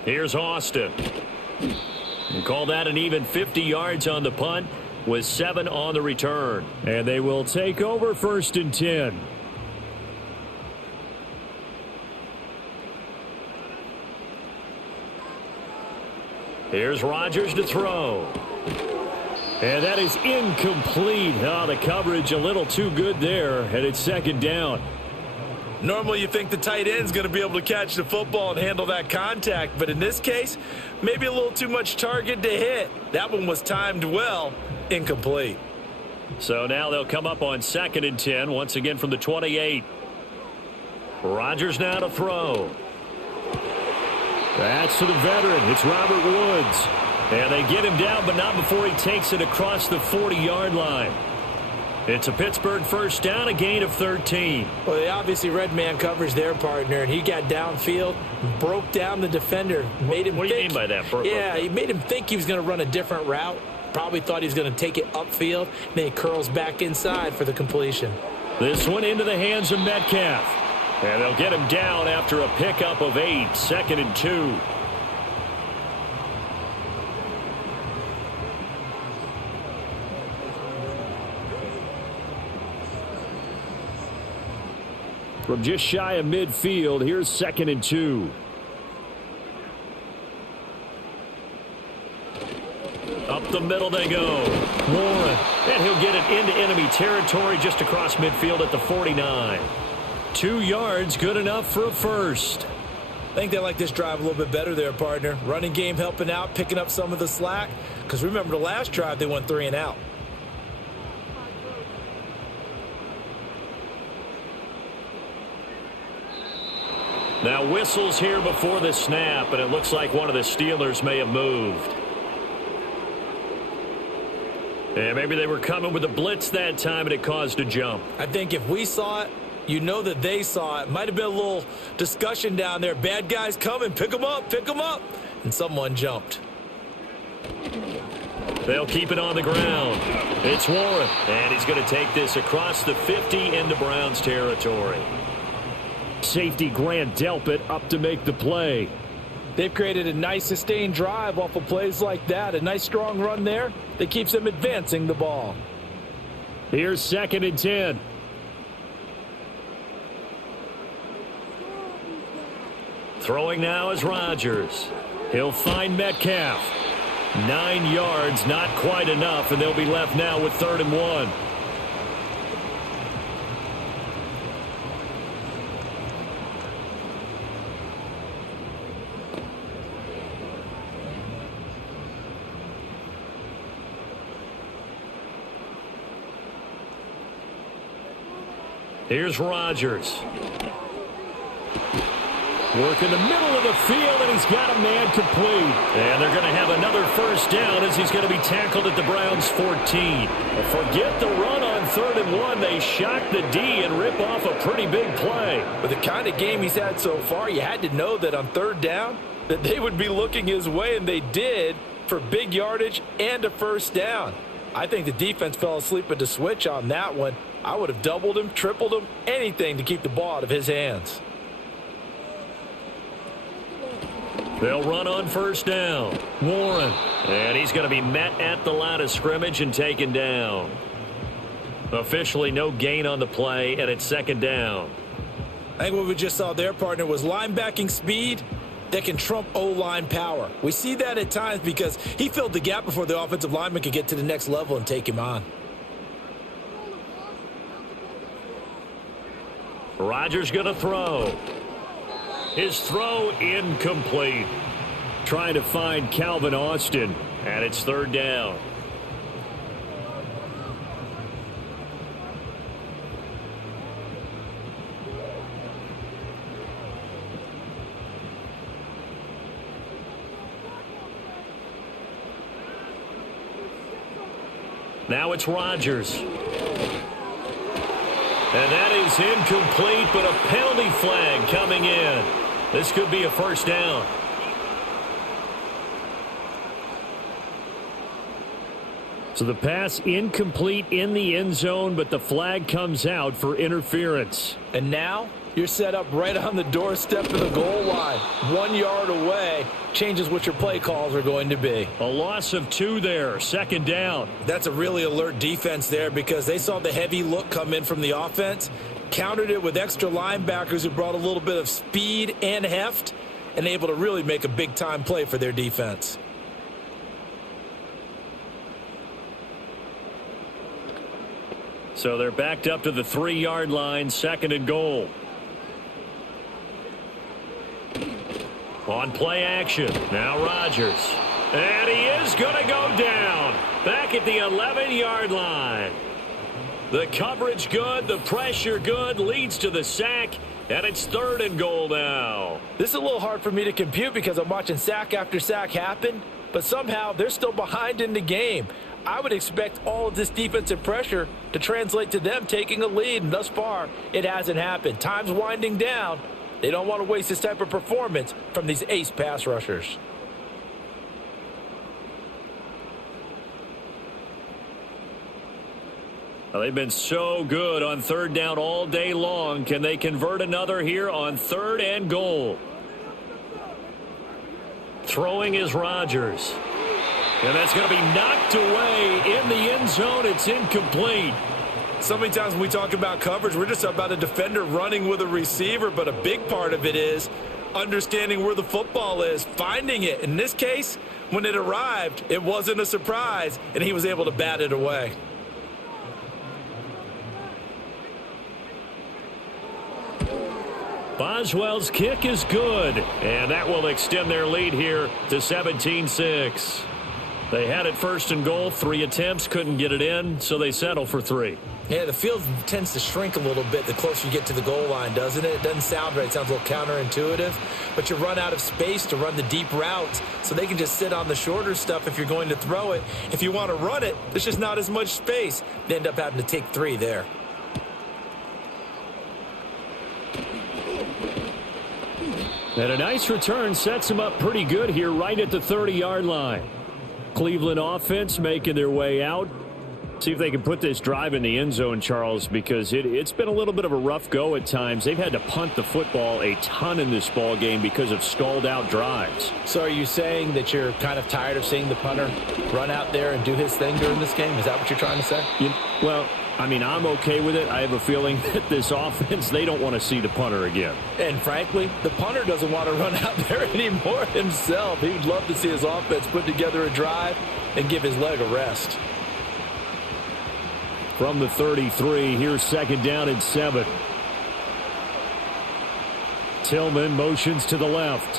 Here's Austin. And call that an even 50 yards on the punt with 7 on the return. And they will take over 1st and 10. Here's Rodgers to throw. And that is incomplete. Oh, the coverage a little too good there, and it's 2nd down. Normally you think the tight end's going to be able to catch the football and handle that contact, but in this case, maybe a little too much target to hit. That one was timed well, incomplete. So now they'll come up on 2nd and 10, once again from the 28. Rodgers now to throw. That's to the veteran. It's Robert Woods. And they get him down, but not before he takes it across the 40-yard line. It's a Pittsburgh first down, a gain of 13. Well, they obviously read man coverage their partner, and he got downfield, broke down the defender, made him What do you mean by that? Yeah, he made him think he was going to run a different route. Probably thought he was going to take it upfield. Then he curls back inside for the completion. This one into the hands of Metcalf. And they'll get him down after a pickup of 8, 2nd and 2. From just shy of midfield, here's 2nd and 2. Up the middle they go. Warren. And he'll get it into enemy territory just across midfield at the 49. 2 yards, good enough for a first. I think they like this drive a little bit better there, partner. Running game helping out, picking up some of the slack. Because remember the last drive, they went 3 and out. Now whistles here before the snap, and it looks like one of the Steelers may have moved. And maybe they were coming with a blitz that time, and it caused a jump. I think if we saw it, you know that they saw it. Might have been a little discussion down there. Bad guys coming. Pick them up. Pick them up. And someone jumped. They'll keep it on the ground. It's Warren. And he's going to take this across the 50 into Browns territory. Safety Grant Delpit up to make the play. They've created a nice sustained drive off of plays like that. A nice strong run there that keeps them advancing the ball. Here's 2nd and 10. Throwing now is Rodgers. He'll find Metcalf. 9 yards, not quite enough, and they'll be left now with 3rd and 1. Here's Rodgers. Work in the middle of the field, and he's got a man complete. And they're going to have another first down as he's going to be tackled at the Browns' 14. Forget the run on 3rd and 1. They shock the D and rip off a pretty big play. With the kind of game he's had so far, you had to know that on 3rd down that they would be looking his way, and they did for big yardage and a first down. I think the defense fell asleep at the switch on that one. I would have doubled him, tripled him, anything to keep the ball out of his hands. They'll run on first down. Warren. And he's going to be met at the line of scrimmage and taken down. Officially no gain on the play, and it's 2nd down. I think what we just saw there, partner, was linebacking speed that can trump O-line power. We see that at times because he filled the gap before the offensive lineman could get to the next level and take him on. Rodgers going to throw. His throw incomplete. Trying to find Calvin Austin, and it's 3rd down. Now it's Rodgers. And that is incomplete, but a penalty flag coming in. This could be a first down. So the pass incomplete in the end zone, but the flag comes out for interference. And now you're set up right on the doorstep of the goal line. 1 yard away changes what your play calls are going to be. A loss of 2 there, 2nd down. That's a really alert defense there because they saw the heavy look come in from the offense, countered it with extra linebackers who brought a little bit of speed and heft, and able to really make a big-time play for their defense. So they're backed up to the 3-yard line, 2nd and goal. On play action, now Rodgers. And he is going to go down. Back at the 11-yard line. The coverage good, the pressure good, leads to the sack, and it's 3rd and goal now. This is a little hard for me to compute because I'm watching sack after sack happen, but somehow they're still behind in the game. I would expect all of this defensive pressure to translate to them taking a lead, and thus far, it hasn't happened. Time's winding down. They don't want to waste this type of performance from these ace pass rushers. Well, they've been so good on 3rd down all day long. Can they convert another here on 3rd and goal? Throwing is Rodgers. And that's going to be knocked away in the end zone. It's incomplete. So many times when we talk about coverage, we're just about a defender running with a receiver, but a big part of it is understanding where the football is, finding it. In this case, when it arrived, it wasn't a surprise, and he was able to bat it away. Boswell's kick is good, and that will extend their lead here to 17-6. They had it first and goal, 3 attempts, couldn't get it in, so they settle for 3. Yeah, the field tends to shrink a little bit the closer you get to the goal line, doesn't it? It doesn't sound right. It sounds a little counterintuitive, but you run out of space to run the deep routes, so they can just sit on the shorter stuff if you're going to throw it. If you want to run it, there's just not as much space. They end up having to take 3 there. And a nice return sets them up pretty good here right at the 30-yard line. Cleveland offense making their way out. See if they can put this drive in the end zone, Charles, because it's been a little bit of a rough go at times. They've had to punt the football a ton in this ball game because of stalled-out drives. So are you saying that you're kind of tired of seeing the punter run out there and do his thing during this game? Is that what you're trying to say? Well, I mean, I'm okay with it. I have a feeling that this offense, they don't want to see the punter again. And frankly, the punter doesn't want to run out there anymore himself. He would love to see his offense put together a drive and give his leg a rest. From the 33, here's 2nd down and 7. Tillman motions to the left.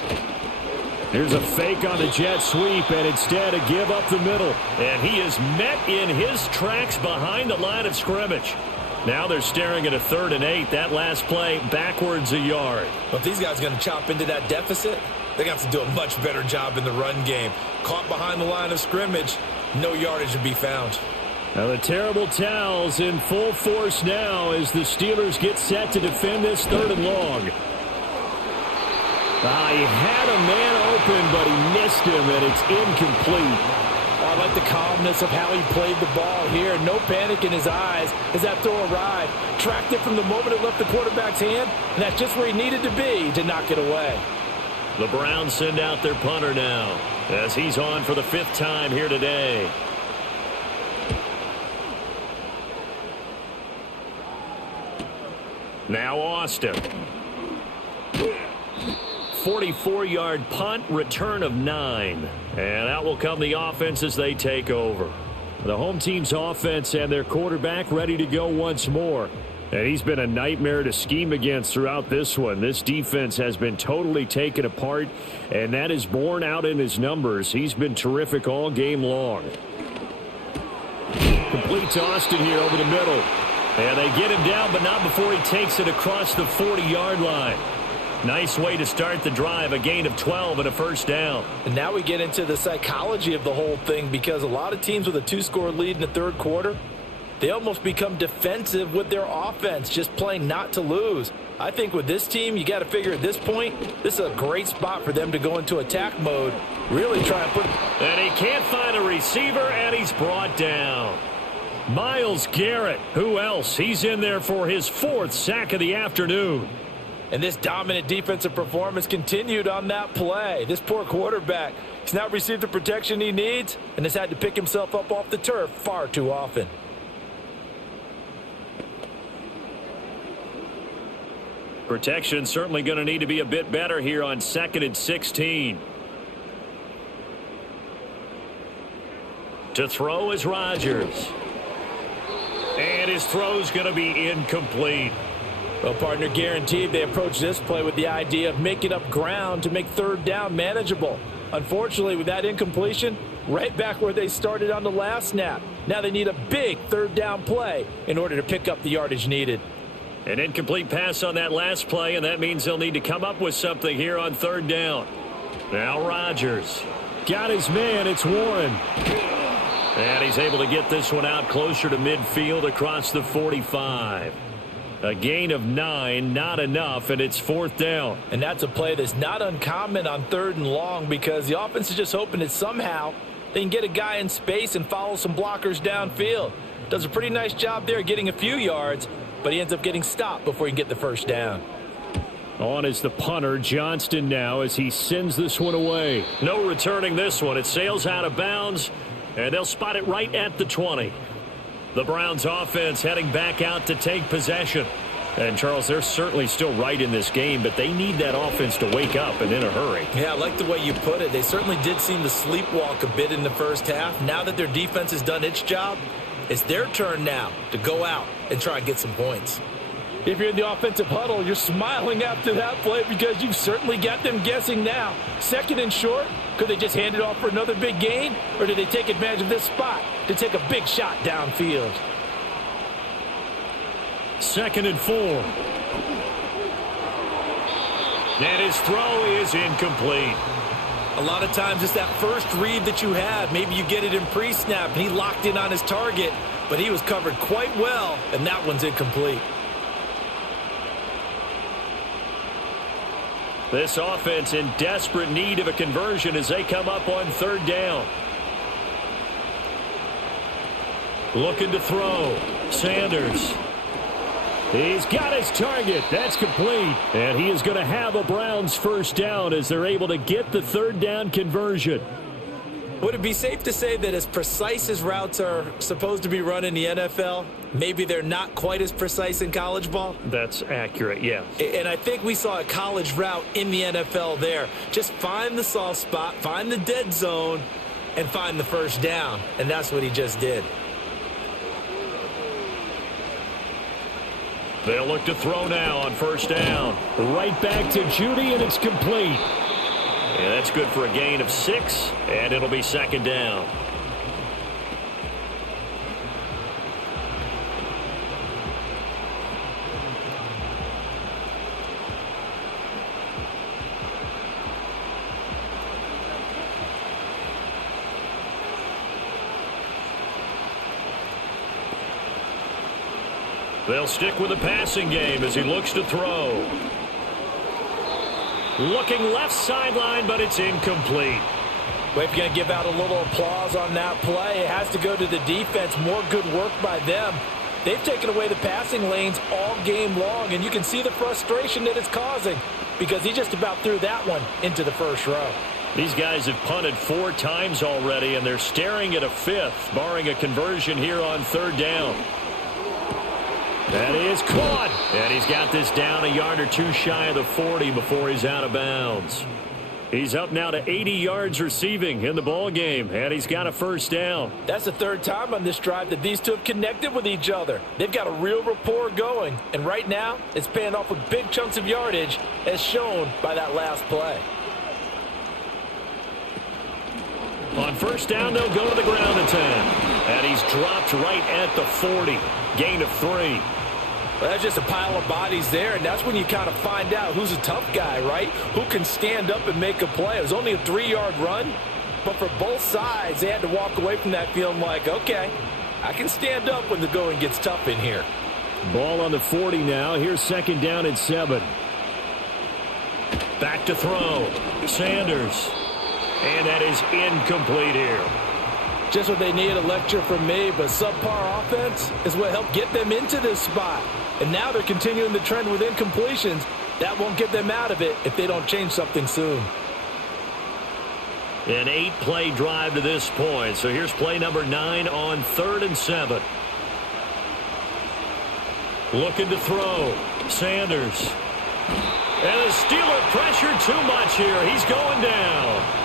Here's a fake on the jet sweep, and instead a give up the middle. And he is met in his tracks behind the line of scrimmage. Now they're staring at a 3rd and 8. That last play, backwards a yard. But if these guys are going to chop into that deficit, they're going to have to do a much better job in the run game. Caught behind the line of scrimmage, no yardage to be found. Now the terrible towels in full force now as the Steelers get set to defend this 3rd and long. He had a man open, but he missed him, and it's incomplete. I like the calmness of how he played the ball here. No panic in his eyes as that throw arrived. Tracked it from the moment it left the quarterback's hand, and that's just where he needed to be to knock it away. The Browns send out their punter now as he's on for the 5th time here today. Now Austin. 44-yard punt, return of 9. And out will come the offense as they take over. The home team's offense and their quarterback ready to go once more. And he's been a nightmare to scheme against throughout this one. This defense has been totally taken apart, and that is borne out in his numbers. He's been terrific all game long. Complete to Austin here over the middle. And they get him down, but not before he takes it across the 40-yard line. Nice way to start the drive, a gain of 12 and a 1st down. And now we get into the psychology of the whole thing, because a lot of teams with a 2-score lead in the 3rd quarter, they almost become defensive with their offense, just playing not to lose. I think with this team, you got to figure at this point, this is a great spot for them to go into attack mode, really try and put... And he can't find a receiver, and he's brought down. Myles Garrett, who else? He's in there for his 4th sack of the afternoon. And this dominant defensive performance continued on that play. This poor quarterback, he's not received the protection he needs and has had to pick himself up off the turf far too often. Protection certainly going to need to be a bit better here on 2nd and 16. To throw is Rodgers. And his throw's going to be incomplete. Well, partner, guaranteed they approach this play with the idea of making up ground to make 3rd down manageable. Unfortunately, with that incompletion, right back where they started on the last snap. Now they need a big 3rd down play in order to pick up the yardage needed. An incomplete pass on that last play, and that means they'll need to come up with something here on 3rd down. Now Rodgers. Got his man. It's Warren. And he's able to get this one out closer to midfield across the 45. A gain of 9, not enough, and it's 4th down. And that's a play that's not uncommon on 3rd and long, because the offense is just hoping that somehow they can get a guy in space and follow some blockers downfield. Does a pretty nice job there getting a few yards, but he ends up getting stopped before he can get the 1st down. On is the punter, Johnston, now as he sends this one away. No returning this one. It sails out of bounds, and they'll spot it right at the 20. The Browns offense heading back out to take possession. And, Charles, they're certainly still right in this game, but they need that offense to wake up and in a hurry. Yeah, I like the way you put it. They certainly did seem to sleepwalk a bit in the first half. Now that their defense has done its job, it's their turn now to go out and try and get some points. If you're in the offensive huddle, you're smiling after that play because you've certainly got them guessing now. 2nd and short, could they just hand it off for another big gain? Or did they take advantage of this spot to take a big shot downfield? 2nd and 4. And his throw is incomplete. A lot of times it's that first read that you have. Maybe you get it in pre-snap, and he locked in on his target, but he was covered quite well, and that one's incomplete. This offense in desperate need of a conversion as they come up on 3rd down. Looking to throw. Sanders. He's got his target. That's complete. And he is going to have a Browns first down as they're able to get the 3rd down conversion. Would it be safe to say that as precise as routes are supposed to be run in the NFL, maybe they're not quite as precise in college ball? That's accurate, yeah. And I think we saw a college route in the NFL there. Just find the soft spot, find the dead zone, and find the first down. And that's what he just did. They'll look to throw now on 1st down. Right back to Judy, and it's complete. Yeah, that's good for a gain of 6, and it'll be 2nd down. They'll stick with the passing game as he looks to throw. Looking left sideline, but it's incomplete. Well, if you're going to give out a little applause on that play, it has to go to the defense. More good work by them. They've taken away the passing lanes all game long, and you can see the frustration that it's causing because he just about threw that one into the first row. These guys have punted 4 times already, and they're staring at a 5th, barring a conversion here on 3rd down. That is caught, and he's got this down a yard or 2 shy of the 40 before he's out of bounds. He's up now to 80 yards receiving in the ball game, and he's got a first down. That's the 3rd time on this drive that these two have connected with each other. They've got a real rapport going, and right now it's paying off with big chunks of yardage as shown by that last play. On 1st down, they'll go to the ground attack, and he's dropped right at the 40. Gain of 3. Well, that's just a pile of bodies there, and that's when you kind of find out who's a tough guy, right? Who can stand up and make a play. It was only a 3-yard run, but for both sides, they had to walk away from that feeling like, okay, I can stand up when the going gets tough in here. Ball on the 40 now. Here's 2nd down and 7. Back to throw. Sanders. And that is incomplete here. Just what they need, a lecture from me, but subpar offense is what helped get them into this spot. And now they're continuing the trend with incompletions. That won't get them out of it if they don't change something soon. An 8-play drive to this point. So here's play number 9 on 3rd and 7. Looking to throw. Sanders. And the Steeler pressure too much here. He's going down.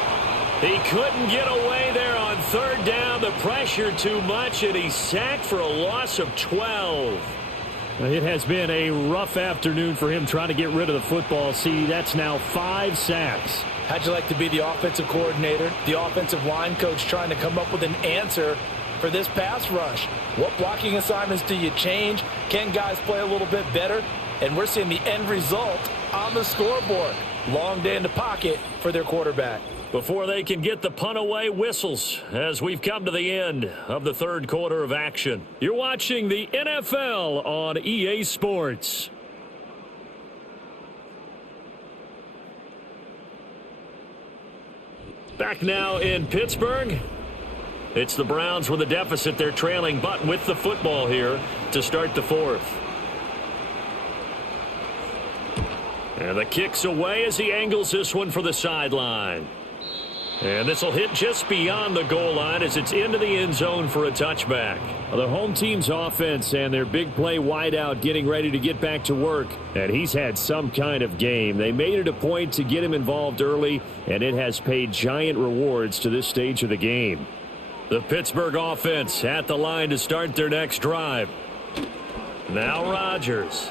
He couldn't get away there on 3rd down. The pressure too much, and he's sacked for a loss of 12. It has been a rough afternoon for him trying to get rid of the football. See, that's now 5 sacks. How'd you like to be the offensive coordinator, the offensive line coach trying to come up with an answer for this pass rush? What blocking assignments do you change? Can guys play a little bit better? And we're seeing the end result on the scoreboard. Long day in the pocket for their quarterback. Before they can get the punt away, whistles as we've come to the end of the 3rd quarter of action. You're watching the NFL on EA Sports. Back now in Pittsburgh. It's the Browns with a deficit. They're trailing, but with the football here to start the 4th. And the kick's away as he angles this one for the sideline. And this will hit just beyond the goal line as it's into the end zone for a touchback. The home team's offense and their big play wideout getting ready to get back to work. And he's had some kind of game. They made it a point to get him involved early, and it has paid giant rewards to this stage of the game. The Pittsburgh offense at the line to start their next drive. Now Rodgers.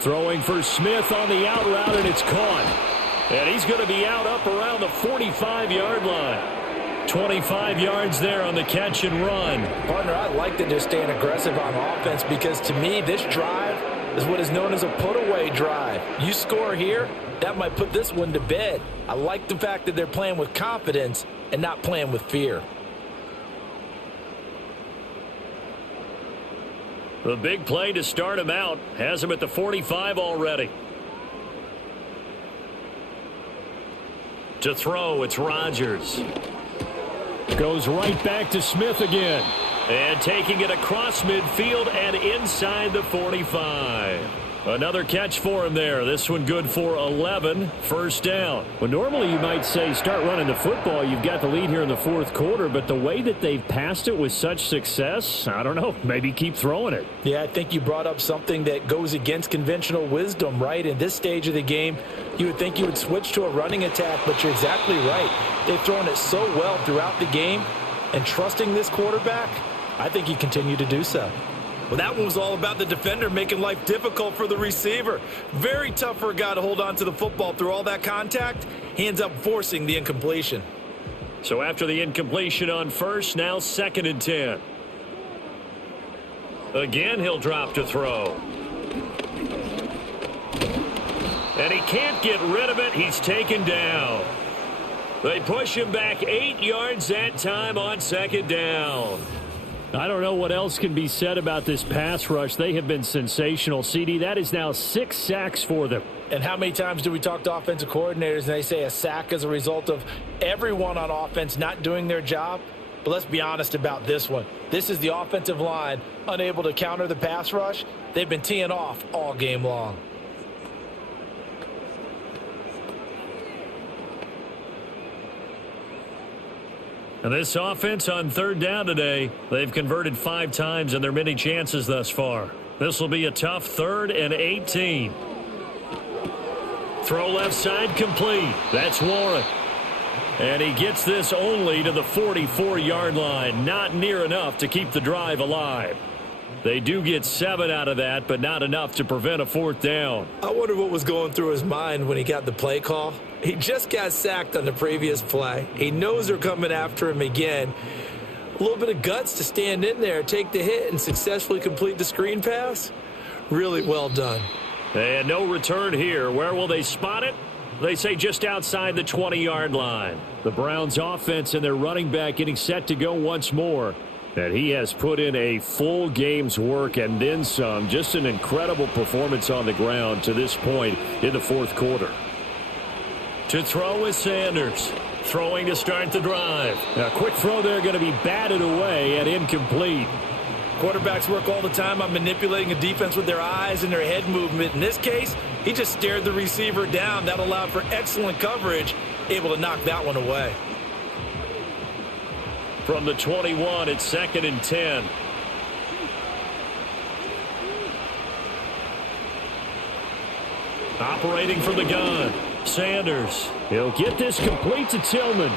Throwing for Smith on the out route, and it's caught. And he's going to be out up around the 45-yard line. 25 yards there on the catch and run. Partner, I like that they're staying aggressive on offense because to me, this drive is what is known as a put-away drive. You score here, that might put this one to bed. I like the fact that they're playing with confidence and not playing with fear. The big play to start him out has him at the 45 already. To throw, it's Rodgers. Goes right back to Smith again. And taking it across midfield and inside the 45. Another catch for him there. This one good for 11. First down. Well, normally you might say start running the football. You've got the lead here in the fourth quarter, but the way that they've passed it with such success, I don't know, maybe keep throwing it. Yeah, I think you brought up something that goes against conventional wisdom, right? In this stage of the game, you would think you would switch to a running attack, but you're exactly right. They've thrown it so well throughout the game, and trusting this quarterback, I think you continue to do so. Well, that one was all about the defender making life difficult for the receiver. Very tough for a guy to hold on to the football through all that contact. He ends up forcing the incompletion. So after the incompletion on first, now 2nd and 10. Again, he'll drop to throw. And he can't get rid of it. He's taken down. They push him back 8 yards that time on 2nd down. I don't know what else can be said about this pass rush. They have been sensational. CD, that is now 6 sacks for them. And how many times do we talk to offensive coordinators and they say a sack is a result of everyone on offense not doing their job? But let's be honest about this one. This is the offensive line unable to counter the pass rush. They've been teeing off all game long. And this offense on 3rd down today, they've converted 5 times in their many chances thus far. This will be a tough 3rd and 18. Throw left side complete. That's Warren. And he gets this only to the 44-yard line. Not near enough to keep the drive alive. They do get 7 out of that, but not enough to prevent a 4th down. I wonder what was going through his mind when he got the play call. He just got sacked on the previous play. He knows they're coming after him again. A little bit of guts to stand in there, take the hit, and successfully complete the screen pass. Really well done. And no return here. Where will they spot it? They say just outside the 20-yard line. The Browns offense and their running back getting set to go once more. And he has put in a full game's work and then some. Just an incredible performance on the ground to this point in the fourth quarter. To throw is Sanders. Throwing to start the drive. A quick throw there going to be batted away and incomplete. Quarterbacks work all the time on manipulating a defense with their eyes and their head movement. In this case, he just stared the receiver down. That allowed for excellent coverage, able to knock that one away. From the 21, it's 2nd and 10. Operating from the gun, Sanders. He'll get this complete to Tillman.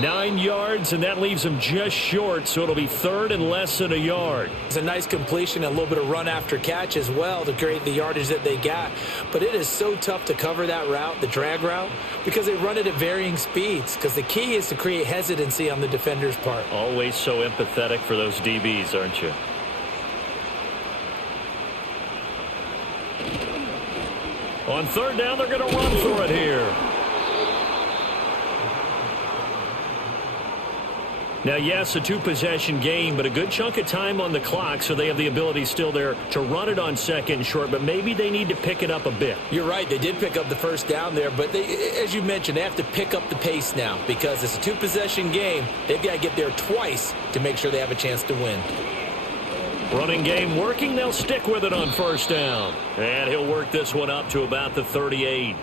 9 yards, and that leaves him just short, so it'll be 3rd and less than a yard. It's a nice completion, a little bit of run after catch as well to create the yardage that they got. But it is so tough to cover that route, the drag route, because they run it at varying speeds, because the key is to create hesitancy on the defender's part. Always so empathetic for those DBs, aren't you? On 3rd down, they're going to run for it here. Now, yes, a 2-possession game, but a good chunk of time on the clock, so they have the ability still there to run it on 2nd and short, but maybe they need to pick it up a bit. You're right. They did pick up the first down there, but as you mentioned, they have to pick up the pace now because it's a 2-possession game. They've got to get there twice to make sure they have a chance to win. Running game working. They'll stick with it on 1st down. And he'll work this one up to about the 38.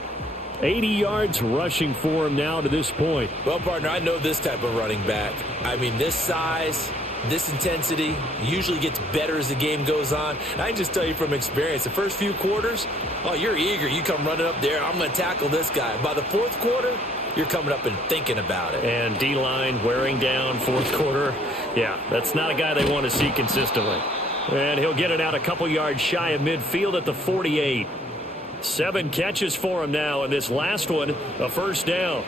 80 yards rushing for him now to this point. Well, partner, I know this type of running back. I mean, this size, this intensity usually gets better as the game goes on. And I can just tell you from experience, the first few quarters, oh, you're eager. You come running up there, I'm going to tackle this guy. By the fourth quarter, you're coming up and thinking about it. And D-line wearing down fourth quarter. Yeah, that's not a guy they want to see consistently. And he'll get it out a couple yards shy of midfield at the 48. 7 catches for him now, and this last one, a first down.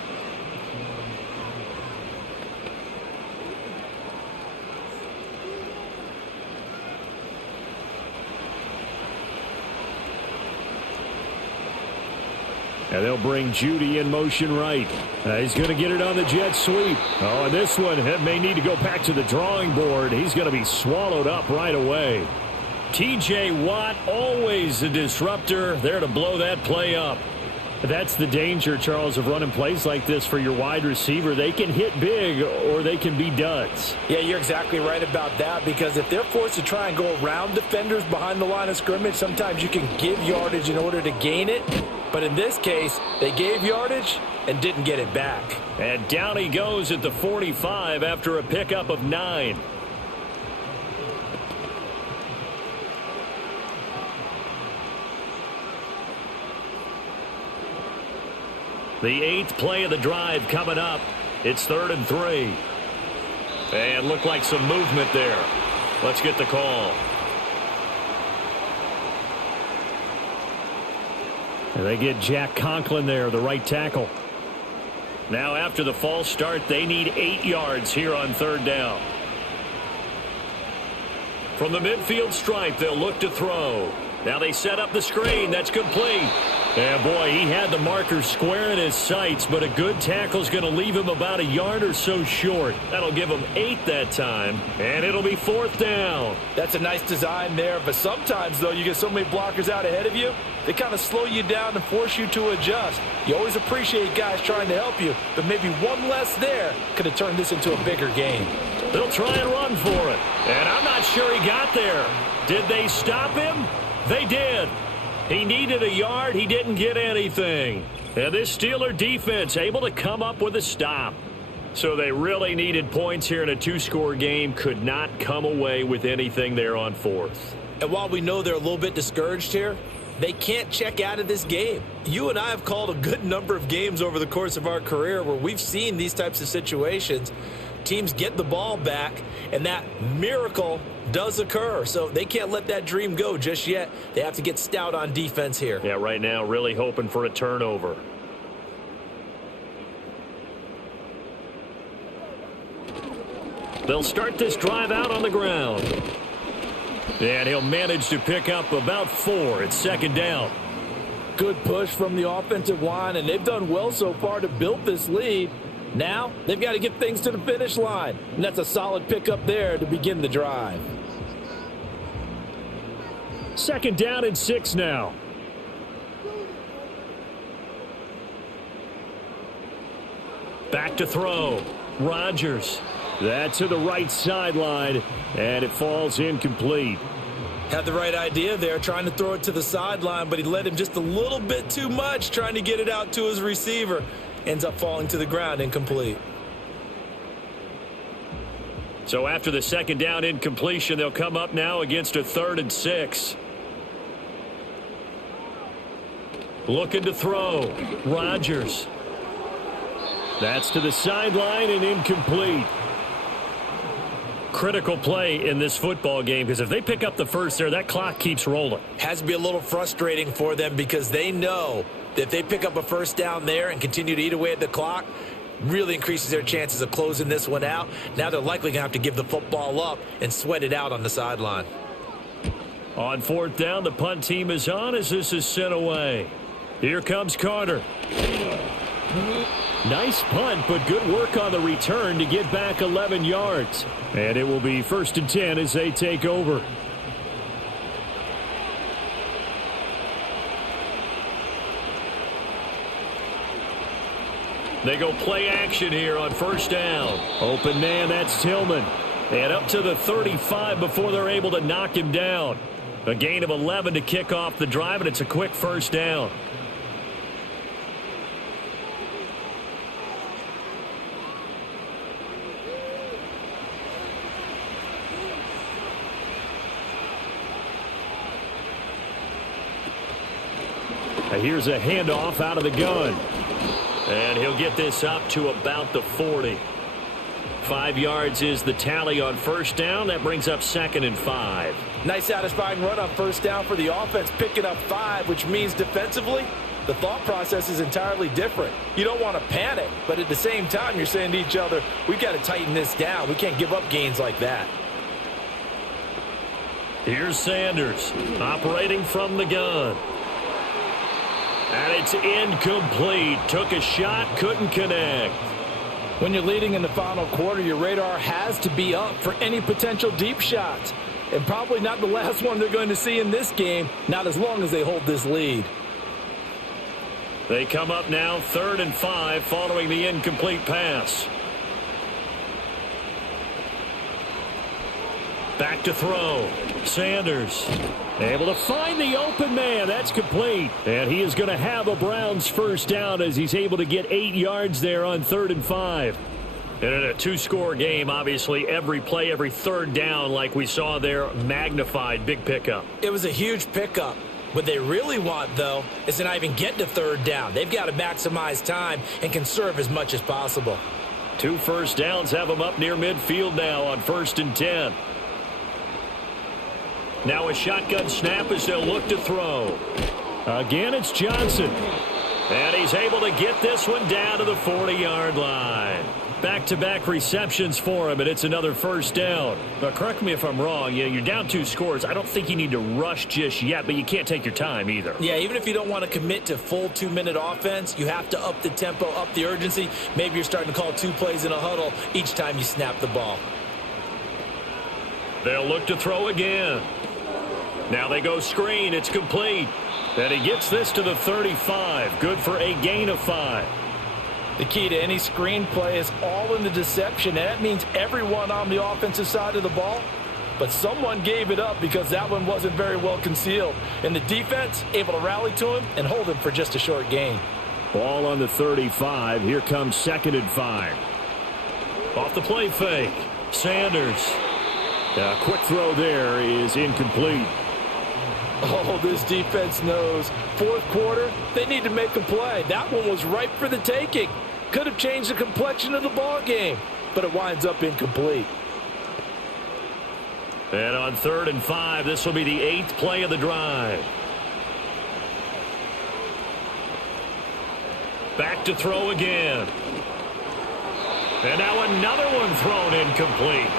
And they'll bring Judy in motion right. He's going to get it on the jet sweep. Oh, and this one may need to go back to the drawing board. He's going to be swallowed up right away. T.J. Watt, always a disruptor, there to blow that play up. That's the danger, Charles, of running plays like this for your wide receiver. They can hit big or they can be duds. Yeah, you're exactly right about that, because if they're forced to try and go around defenders behind the line of scrimmage, sometimes you can give yardage in order to gain it. But in this case, they gave yardage and didn't get it back. And down he goes at the 45 after a pickup of 9. The 8th play of the drive coming up. It's 3rd and 3. And looked like some movement there. Let's get the call. And they get Jack Conklin there, the right tackle. Now after the false start, they need 8 yards here on 3rd down. From the midfield stripe, they'll look to throw. Now they set up the screen. That's complete. And boy, he had the marker square in his sights, but a good tackle is going to leave him about a yard or so short. That'll give him 8 that time, and it'll be 4th down. That's a nice design there, but sometimes, though, you get so many blockers out ahead of you, they kind of slow you down and force you to adjust. You always appreciate guys trying to help you, but maybe one less there could have turned this into a bigger game. They'll try and run for it, and I'm not sure he got there. Did they stop him? They did. He needed a yard. He didn't get anything. And this Steeler defense able to come up with a stop. So they really needed points here in a 2-score game. Could not come away with anything there on 4th. And while we know they're a little bit discouraged here, they can't check out of this game. You and I have called a good number of games over the course of our career where we've seen these types of situations. Teams get the ball back, and that miracle does occur. So they can't let that dream go just yet. They have to get stout on defense here. Yeah, right now really hoping for a turnover. They'll start this drive out on the ground. And he'll manage to pick up about 4 at 2nd down. Good push from the offensive line, and they've done well so far to build this lead. Now they've got to get things to the finish line, and that's a solid pickup there to begin the drive. 2nd down and 6 now. Back to throw. Rodgers. That's to the right sideline, and it falls incomplete. Had the right idea there, trying to throw it to the sideline, but he led him just a little bit too much, trying to get it out to his receiver. Ends up falling to the ground, incomplete. So after the 2nd down incompletion, they'll come up now against a 3rd and 6. Looking to throw. Rodgers. That's to the sideline and incomplete. Critical play in this football game, because if they pick up the first there, that clock keeps rolling. Has to be a little frustrating for them because they know that if they pick up a first down there and continue to eat away at the clock, really increases their chances of closing this one out. Now they're likely going to have to give the football up and sweat it out on the sideline. On 4th down, the punt team is on as this is sent away. Here comes Carter. Nice punt, but good work on the return to get back 11 yards. And it will be 1st and 10 as they take over. They go play action here on 1st down. Open man, that's Tillman. And up to the 35 before they're able to knock him down. A gain of 11 to kick off the drive, and it's a quick 1st down. Here's a handoff out of the gun. And he'll get this up to about the 40. 5 yards is the tally on first down. That brings up 2nd and 5. Nice satisfying run on first down for the offense, picking up 5, which means defensively, the thought process is entirely different. You don't want to panic, but at the same time, you're saying to each other, we've got to tighten this down. We can't give up gains like that. Here's Sanders operating from the gun. And it's incomplete. Took a shot, couldn't connect. When you're leading in the final quarter, your radar has to be up for any potential deep shots. And probably not the last one they're going to see in this game, not as long as they hold this lead. They come up now 3rd and 5 following the incomplete pass. Back to throw. Sanders able to find the open man. That's complete. And he is going to have a Browns first down as he's able to get 8 yards there on 3rd and 5. And in a 2-score game, obviously, every play, every third down, like we saw there, magnified. Big pickup. It was a huge pickup. What they really want, though, is to not even get to 3rd down. They've got to maximize time and conserve as much as possible. 2 first downs have them up near midfield now on 1st and 10. Now a shotgun snap as they'll look to throw. Again, it's Johnson. And he's able to get this one down to the 40-yard line. Back-to-back receptions for him, and it's another first down. Now, correct me if I'm wrong. You're down 2 scores. I don't think you need to rush just yet, but you can't take your time either. Yeah, even if you don't want to commit to full 2-minute offense, you have to up the tempo, up the urgency. Maybe you're starting to call 2 plays in a huddle each time you snap the ball. They'll look to throw again. Now they go screen. It's complete. And he gets this to the 35. Good for a gain of 5. The key to any screen play is all in the deception, and that means everyone on the offensive side of the ball. But someone gave it up because that one wasn't very well concealed. And the defense able to rally to him and hold him for just a short gain. Ball on the 35. Here comes 2nd and 5. Off the play fake. Sanders. A quick throw there is incomplete. Oh, this defense knows. 4th quarter, they need to make a play. That one was ripe for the taking. Could have changed the complexion of the ball game, but it winds up incomplete. And on 3rd and 5, this will be the 8th play of the drive. Back to throw again. And now another one thrown incomplete.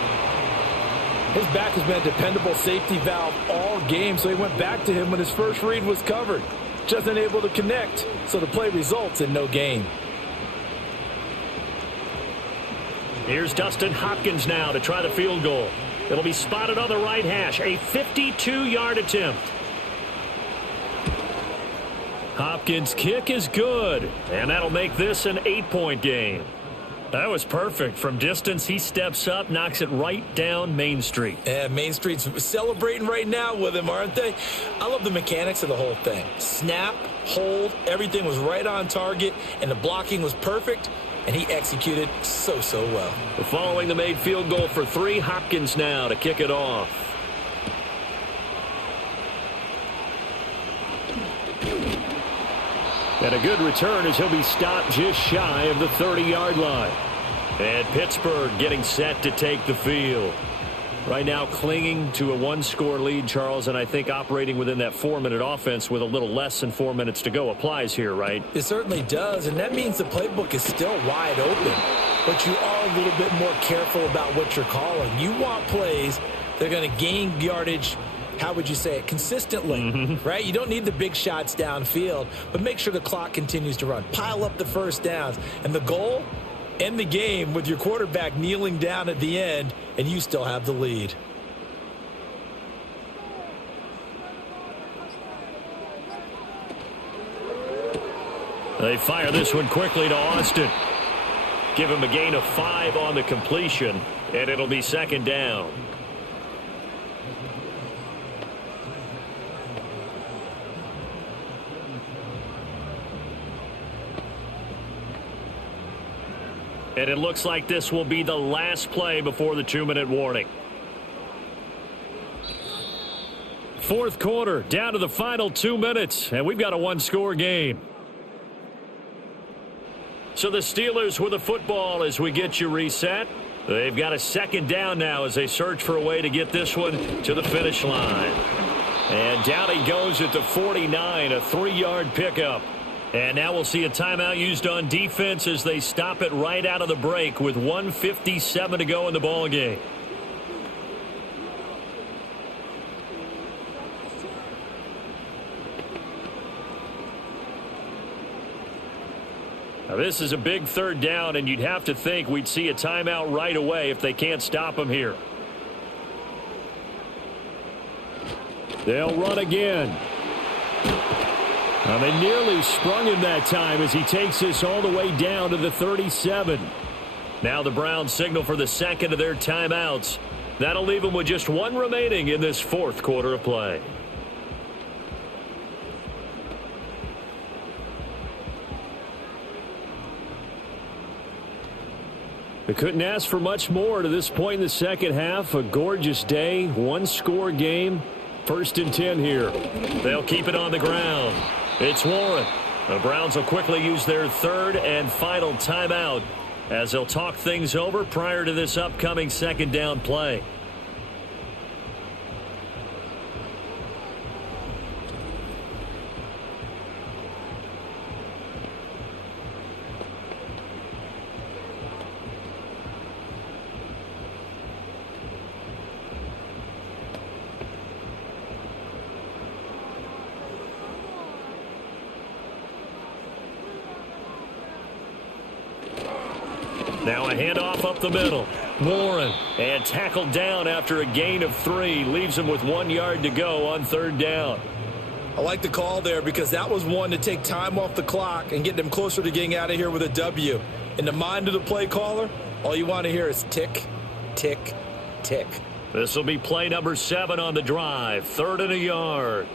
His back has been a dependable safety valve all game, so he went back to him when his first read was covered. Just unable to connect, so the play results in no gain. Here's Dustin Hopkins now to try the field goal. It'll be spotted on the right hash. A 52-yard attempt. Hopkins' kick is good, and that'll make this an 8-point game. That was perfect. From distance, he steps up, knocks it right down Main Street. Yeah, Main Street's celebrating right now with him, aren't they? I love the mechanics of the whole thing. Snap, hold, everything was right on target, and the blocking was perfect, and he executed so well. Following the made field goal for 3, Hopkins now to kick it off. And a good return as he'll be stopped just shy of the 30-yard line. And Pittsburgh getting set to take the field. Right now clinging to a 1-score lead, Charles, and I think operating within that 4-minute offense with a little less than 4 minutes to go applies here, right? It certainly does, and that means the playbook is still wide open. But you are a little bit more careful about what you're calling. You want plays that are going to gain yardage, how would you say it, consistently, right? You don't need the big shots downfield, but make sure the clock continues to run. Pile up the first downs. And the goal, end the game with your quarterback kneeling down at the end, and you still have the lead. They fire this one quickly to Austin. Give him a gain of 5 on the completion, and it'll be 2nd down. And it looks like this will be the last play before the 2-minute warning. Fourth quarter, down to the final 2 minutes, and we've got a one-score game. So the Steelers with the football as we get you reset. They've got a second down now as they search for a way to get this one to the finish line. And down he goes at the 49, a 3-yard pickup. And now we'll see a timeout used on defense as they stop it right out of the break with 1:57 to go in the ball game. Now this is a big third down, and you'd have to think we'd see a timeout right away if they can't stop him here. They'll run again. They nearly sprung him that time as he takes this all the way down to the 37. Now the Browns signal for the second of their timeouts. That'll leave them with just one remaining in this fourth quarter of play. They couldn't ask for much more to this point in the second half. A gorgeous day, one-score game. 1st and 10 here. They'll keep it on the ground. It's Warren. The Browns will quickly use their third and final timeout as they'll talk things over prior to this upcoming second down play. Now a handoff up the middle. Warren, and tackled down after a gain of 3. Leaves him with 1 yard to go on third down. I like the call there because that was one to take time off the clock and get them closer to getting out of here with a W. In the mind of the play caller, all you want to hear is tick, tick, tick. This will be play number 7 on the drive. 3rd and a yard.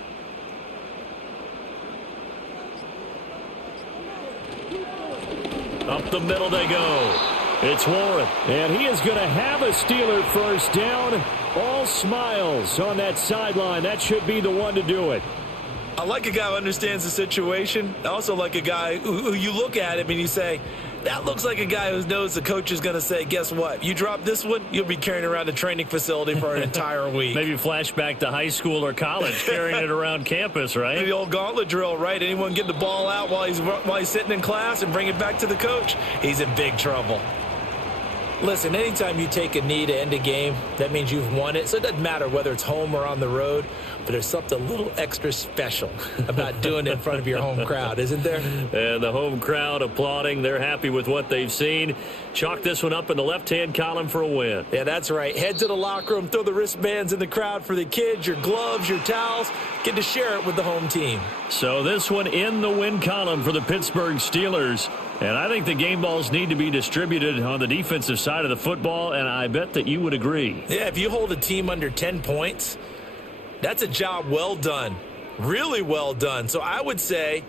Up the middle they go. It's Warren. And he is going to have a Steeler first down. All smiles on that sideline. That should be the one to do it. I like a guy who understands the situation. I also like a guy who you look at him and you say, that looks like a guy who knows the coach is going to say, guess what? You drop this one, you'll be carrying around a training facility for an entire week. Maybe flashback to high school or college, carrying it around campus, right? The old gauntlet drill, right? Anyone get the ball out while he's sitting in class and bring it back to the coach? He's in big trouble. Listen, anytime you take a knee to end a game, that means you've won it. So it doesn't matter whether it's home or on the road, but there's something a little extra special about doing it in front of your home crowd, isn't there? And the home crowd applauding. They're happy with what they've seen. Chalk this one up in the left-hand column for a win. Yeah, that's right. Head to the locker room, throw the wristbands in the crowd for the kids, your gloves, your towels. Get to share it with the home team. So this one in the win column for the Pittsburgh Steelers. And I think the game balls need to be distributed on the defensive side of the football, and I bet that you would agree. Yeah, if you hold a team under 10 points, that's a job well done. Really well done. So I would say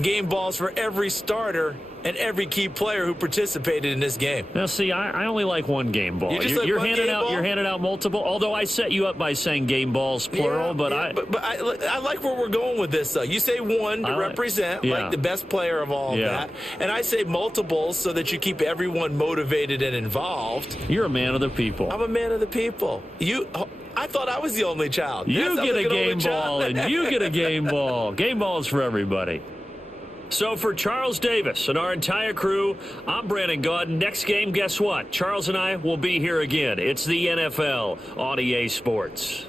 game balls for every starter and every key player who participated in this game. Now, see, I only like one game ball. You're handing out multiple. Although I set you up by saying game balls plural, but I like where we're going with this. Though you say one to represent like the best player of all that, and I say multiples so that you keep everyone motivated and involved. You're a man of the people. I'm a man of the people. I thought I was the only child. You get a game ball, and you get a game ball. Game balls for everybody. So for Charles Davis and our entire crew, I'm Brandon Gaudin. Next game, guess what? Charles and I will be here again. It's the NFL on EA Sports.